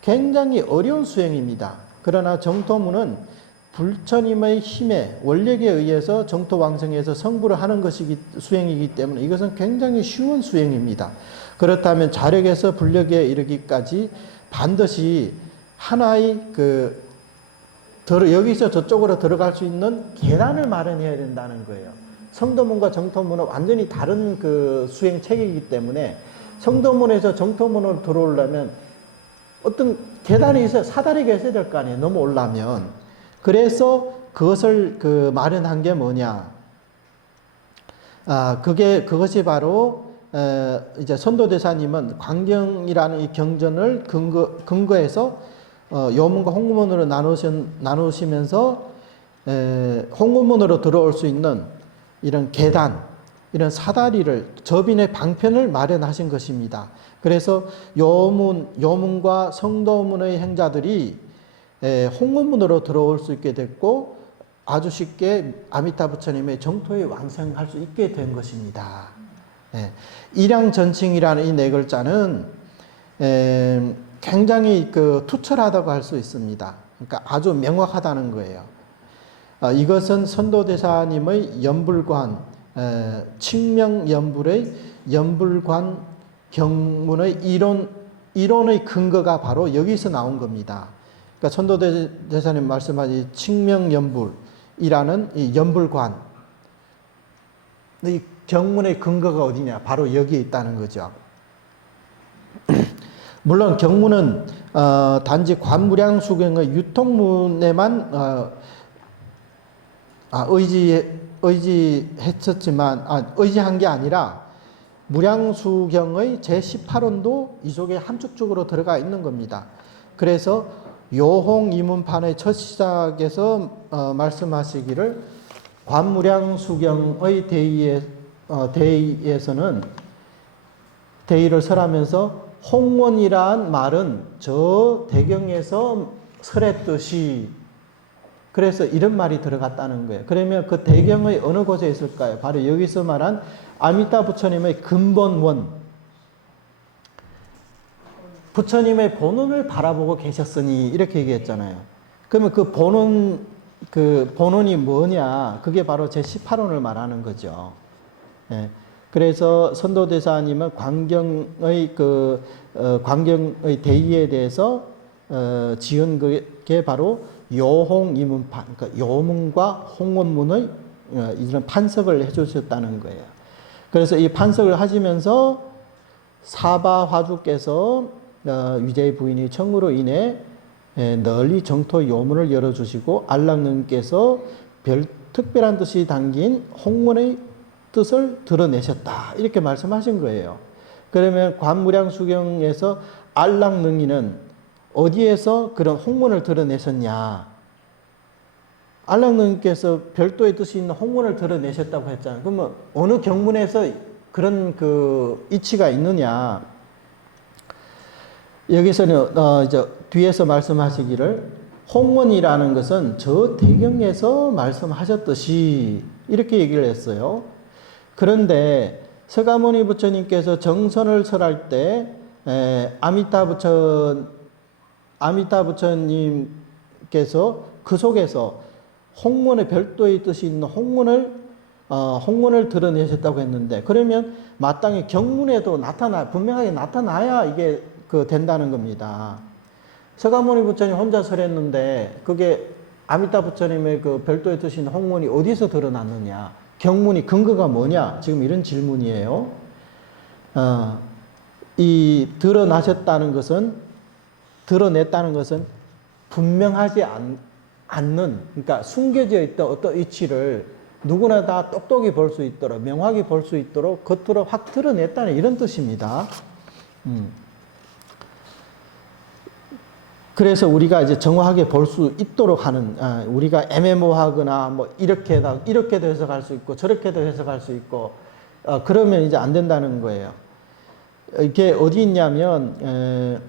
굉장히 어려운 수행입니다. 그러나 정토문은 불처님의 힘에 원력에 의해서 정토왕성에서 성불을 하는 수행이기 때문에 이것은 굉장히 쉬운 수행입니다. 그렇다면 자력에서 불력에 이르기까지 반드시 하나의 여기서 저쪽으로 들어갈 수 있는 계단을 마련해야 된다는 거예요. 성도문과 정토문은 완전히 다른 수행 체계이기 때문에 성도문에서 정토문으로 들어오려면 어떤 계단이 있어야 사다리가 있어야 될 거 아니에요. 넘어오려면. 그래서 그것을 마련한 게 뭐냐? 그것이 바로 이제 선도대사님은 광경이라는 이 경전을 근거해서 요문과 홍문으로 나누시면서 홍문으로 들어올 수 있는 이런 계단, 이런 사다리를 접인의 방편을 마련하신 것입니다. 그래서 요문과 성도문의 행자들이 홍문으로 들어올 수 있게 됐고 아주 쉽게 아미타 부처님의 정토에 왕생할 수 있게 된 것입니다. 일양전칭이라는 이 네 글자는 굉장히 투철하다고 할 수 있습니다. 그러니까 아주 명확하다는 거예요. 이것은 선도대사님의 연불관, 칙명연불의 연불관 경문의 이론의 근거가 바로 여기서 나온 겁니다. 그러니까 선도대사님 말씀하신 칙명연불이라는 이 연불관, 이 경문의 근거가 어디냐? 바로 여기에 있다는 거죠. 물론 경문은 단지 관무량수경의 유통문에만 의지한 게 아니라 무량수경의 제18원도 이 속에 함축적으로 들어가 있는 겁니다. 그래서 요홍이문판의 첫 시작에서 말씀하시기를 관무량수경의 대의에서는 대의를 설하면서 홍원이란 말은 저 대경에서 설했듯이 그래서 이런 말이 들어갔다는 거예요. 그러면 그 대경의 어느 곳에 있을까요? 바로 여기서 말한 아미타 부처님의 근본원, 부처님의 본원을 바라보고 계셨으니 이렇게 얘기했잖아요. 그러면 그 본원이 뭐냐? 그게 바로 제18원을 말하는 거죠. 예. 그래서 선도대사님은 광경의 대의에 대해서 지은 게 바로 요홍이문판, 그러니까 요문과 홍원문의 이런 판석을 해주셨다는 거예요. 그래서 이 판석을 하시면서 사바화주께서 위제의 부인이 청으로 인해 널리 정토 요문을 열어주시고 안락님께서 특별한 뜻이 담긴 홍문의 뜻을 드러내셨다. 이렇게 말씀하신 거예요. 그러면 관무량수경에서 안락능이는 어디에서 그런 홍문을 드러내셨냐? 안락능께서 별도의 뜻이 있는 홍문을 드러내셨다고 했잖아요. 그러면 어느 경문에서 그런 이치가 있느냐? 여기서는 이제 뒤에서 말씀하시기를 홍문이라는 것은 저 대경에서 말씀하셨듯이 이렇게 얘기를 했어요. 그런데 서가모니 부처님께서 정선을 설할 때 아미타 부처님께서 그 속에서 홍문의 별도의 뜻이 있는 홍문을 드러내셨다고 했는데 그러면 마땅히 경문에도 분명하게 나타나야 이게 된다는 겁니다. 서가모니 부처님 혼자 설했는데 그게 아미타 부처님의 별도의 뜻이 있는 홍문이 어디서 드러났느냐? 경문이 근거가 뭐냐? 지금 이런 질문이에요. 이 드러냈다는 것은 분명하지 않는, 그러니까 숨겨져 있던 어떤 이치를 누구나 다 똑똑히 볼 수 있도록, 명확히 볼 수 있도록 겉으로 확 드러냈다는 이런 뜻입니다. 그래서 우리가 이제 정확하게 볼 수 있도록 하는, 우리가 애매모호하거나 뭐 이렇게도 해석할 수 있고 저렇게도 해석할 수 있고, 그러면 이제 안 된다는 거예요. 이게 어디 있냐면,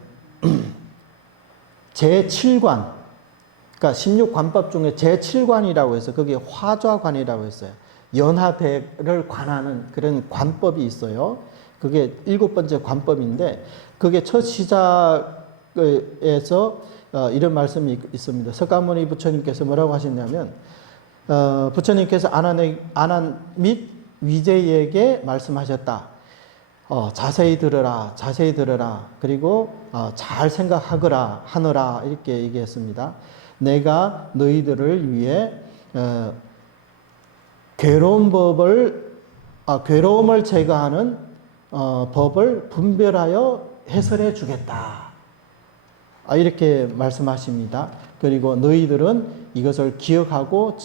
제7관, 그러니까 16관법 중에 제7관이라고 해서 그게 화좌관이라고 했어요. 연하대를 관하는 그런 관법이 있어요. 그게 7번째 관법인데, 그게 첫 시작에서 이런 말씀이 있습니다. 석가모니 부처님께서 뭐라고 하셨냐면, 부처님께서 아난 및 위제에게 말씀하셨다. 자세히 들으라, 자세히 들으라. 그리고 잘 생각하거라, 하느라 이렇게 얘기했습니다. 내가 너희들을 위해 괴로움을 제거하는 법을 분별하여 해설해 주겠다. 이렇게 말씀하십니다. 그리고 너희들은 이것을 기억하고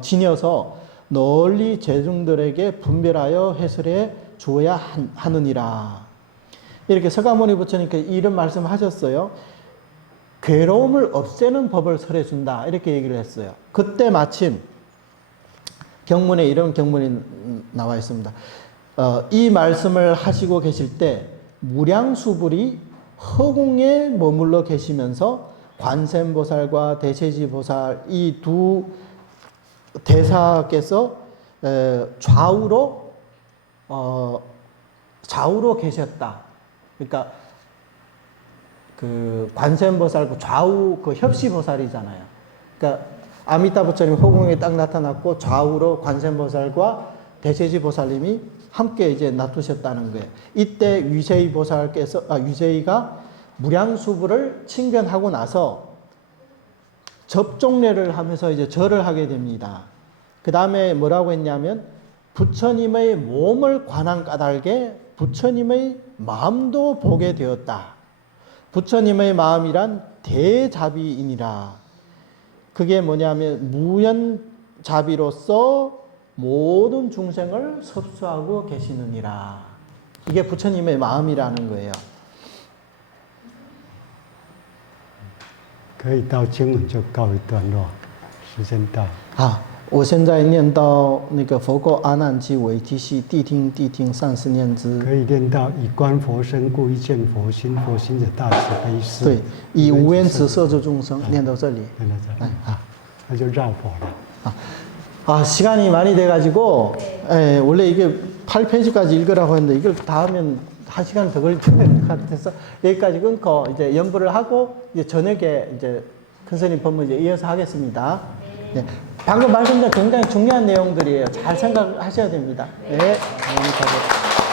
지녀서 널리 대중들에게 분별하여 해설해 주어야 하느니라. 이렇게 석가모니 부처님께서 이런 말씀하셨어요. 괴로움을 없애는 법을 설해준다. 이렇게 얘기를 했어요. 그때 마침 경문에 이런 경문이 나와 있습니다. 이 말씀을 하시고 계실 때 무량수불이 허공에 머물러 계시면서 관세음보살과 대세지보살 이 두 대사께서 좌우로 계셨다. 그러니까 그 관세음보살과 좌우 그 협시보살이잖아요. 그러니까 아미타 부처님 허공에 딱 나타났고 좌우로 관세음보살과 대세지보살님이 함께 이제 놔두셨다는 거예요. 이때 유세이가 무량수불을 칭변하고 나서 접종례를 하면서 이제 절을 하게 됩니다. 그 다음에 뭐라고 했냐면 부처님의 몸을 관한 까닭에 부처님의 마음도 보게 되었다. 부처님의 마음이란 대자비이니라. 그게 뭐냐면 무연자비로서 모든 중생을 섭수하고 계시느니라. 이게 부처님의 마음이라는 거예요. 可以到经文就告一段落，时间到。我现在念到那个佛过阿难及为提系谛听30念之。可以念到以观佛身故，一见佛心，佛心者大慈悲心。对，以无缘慈摄诸众生，念到这里。念到这里。那就绕佛了。 시간이 많이 돼가지고, 원래 이게 8페이지까지 읽으라고 했는데, 이걸 다 하면 1시간 더 걸릴 것 같아서, 여기까지 끊고, 이제 연부를 하고, 이제 저녁에 이제 큰 스님 법문 이제 이어서 하겠습니다. 네. 방금 말씀드린 굉장히 중요한 내용들이에요. 잘 생각하셔야 됩니다. 네. 감사합니다.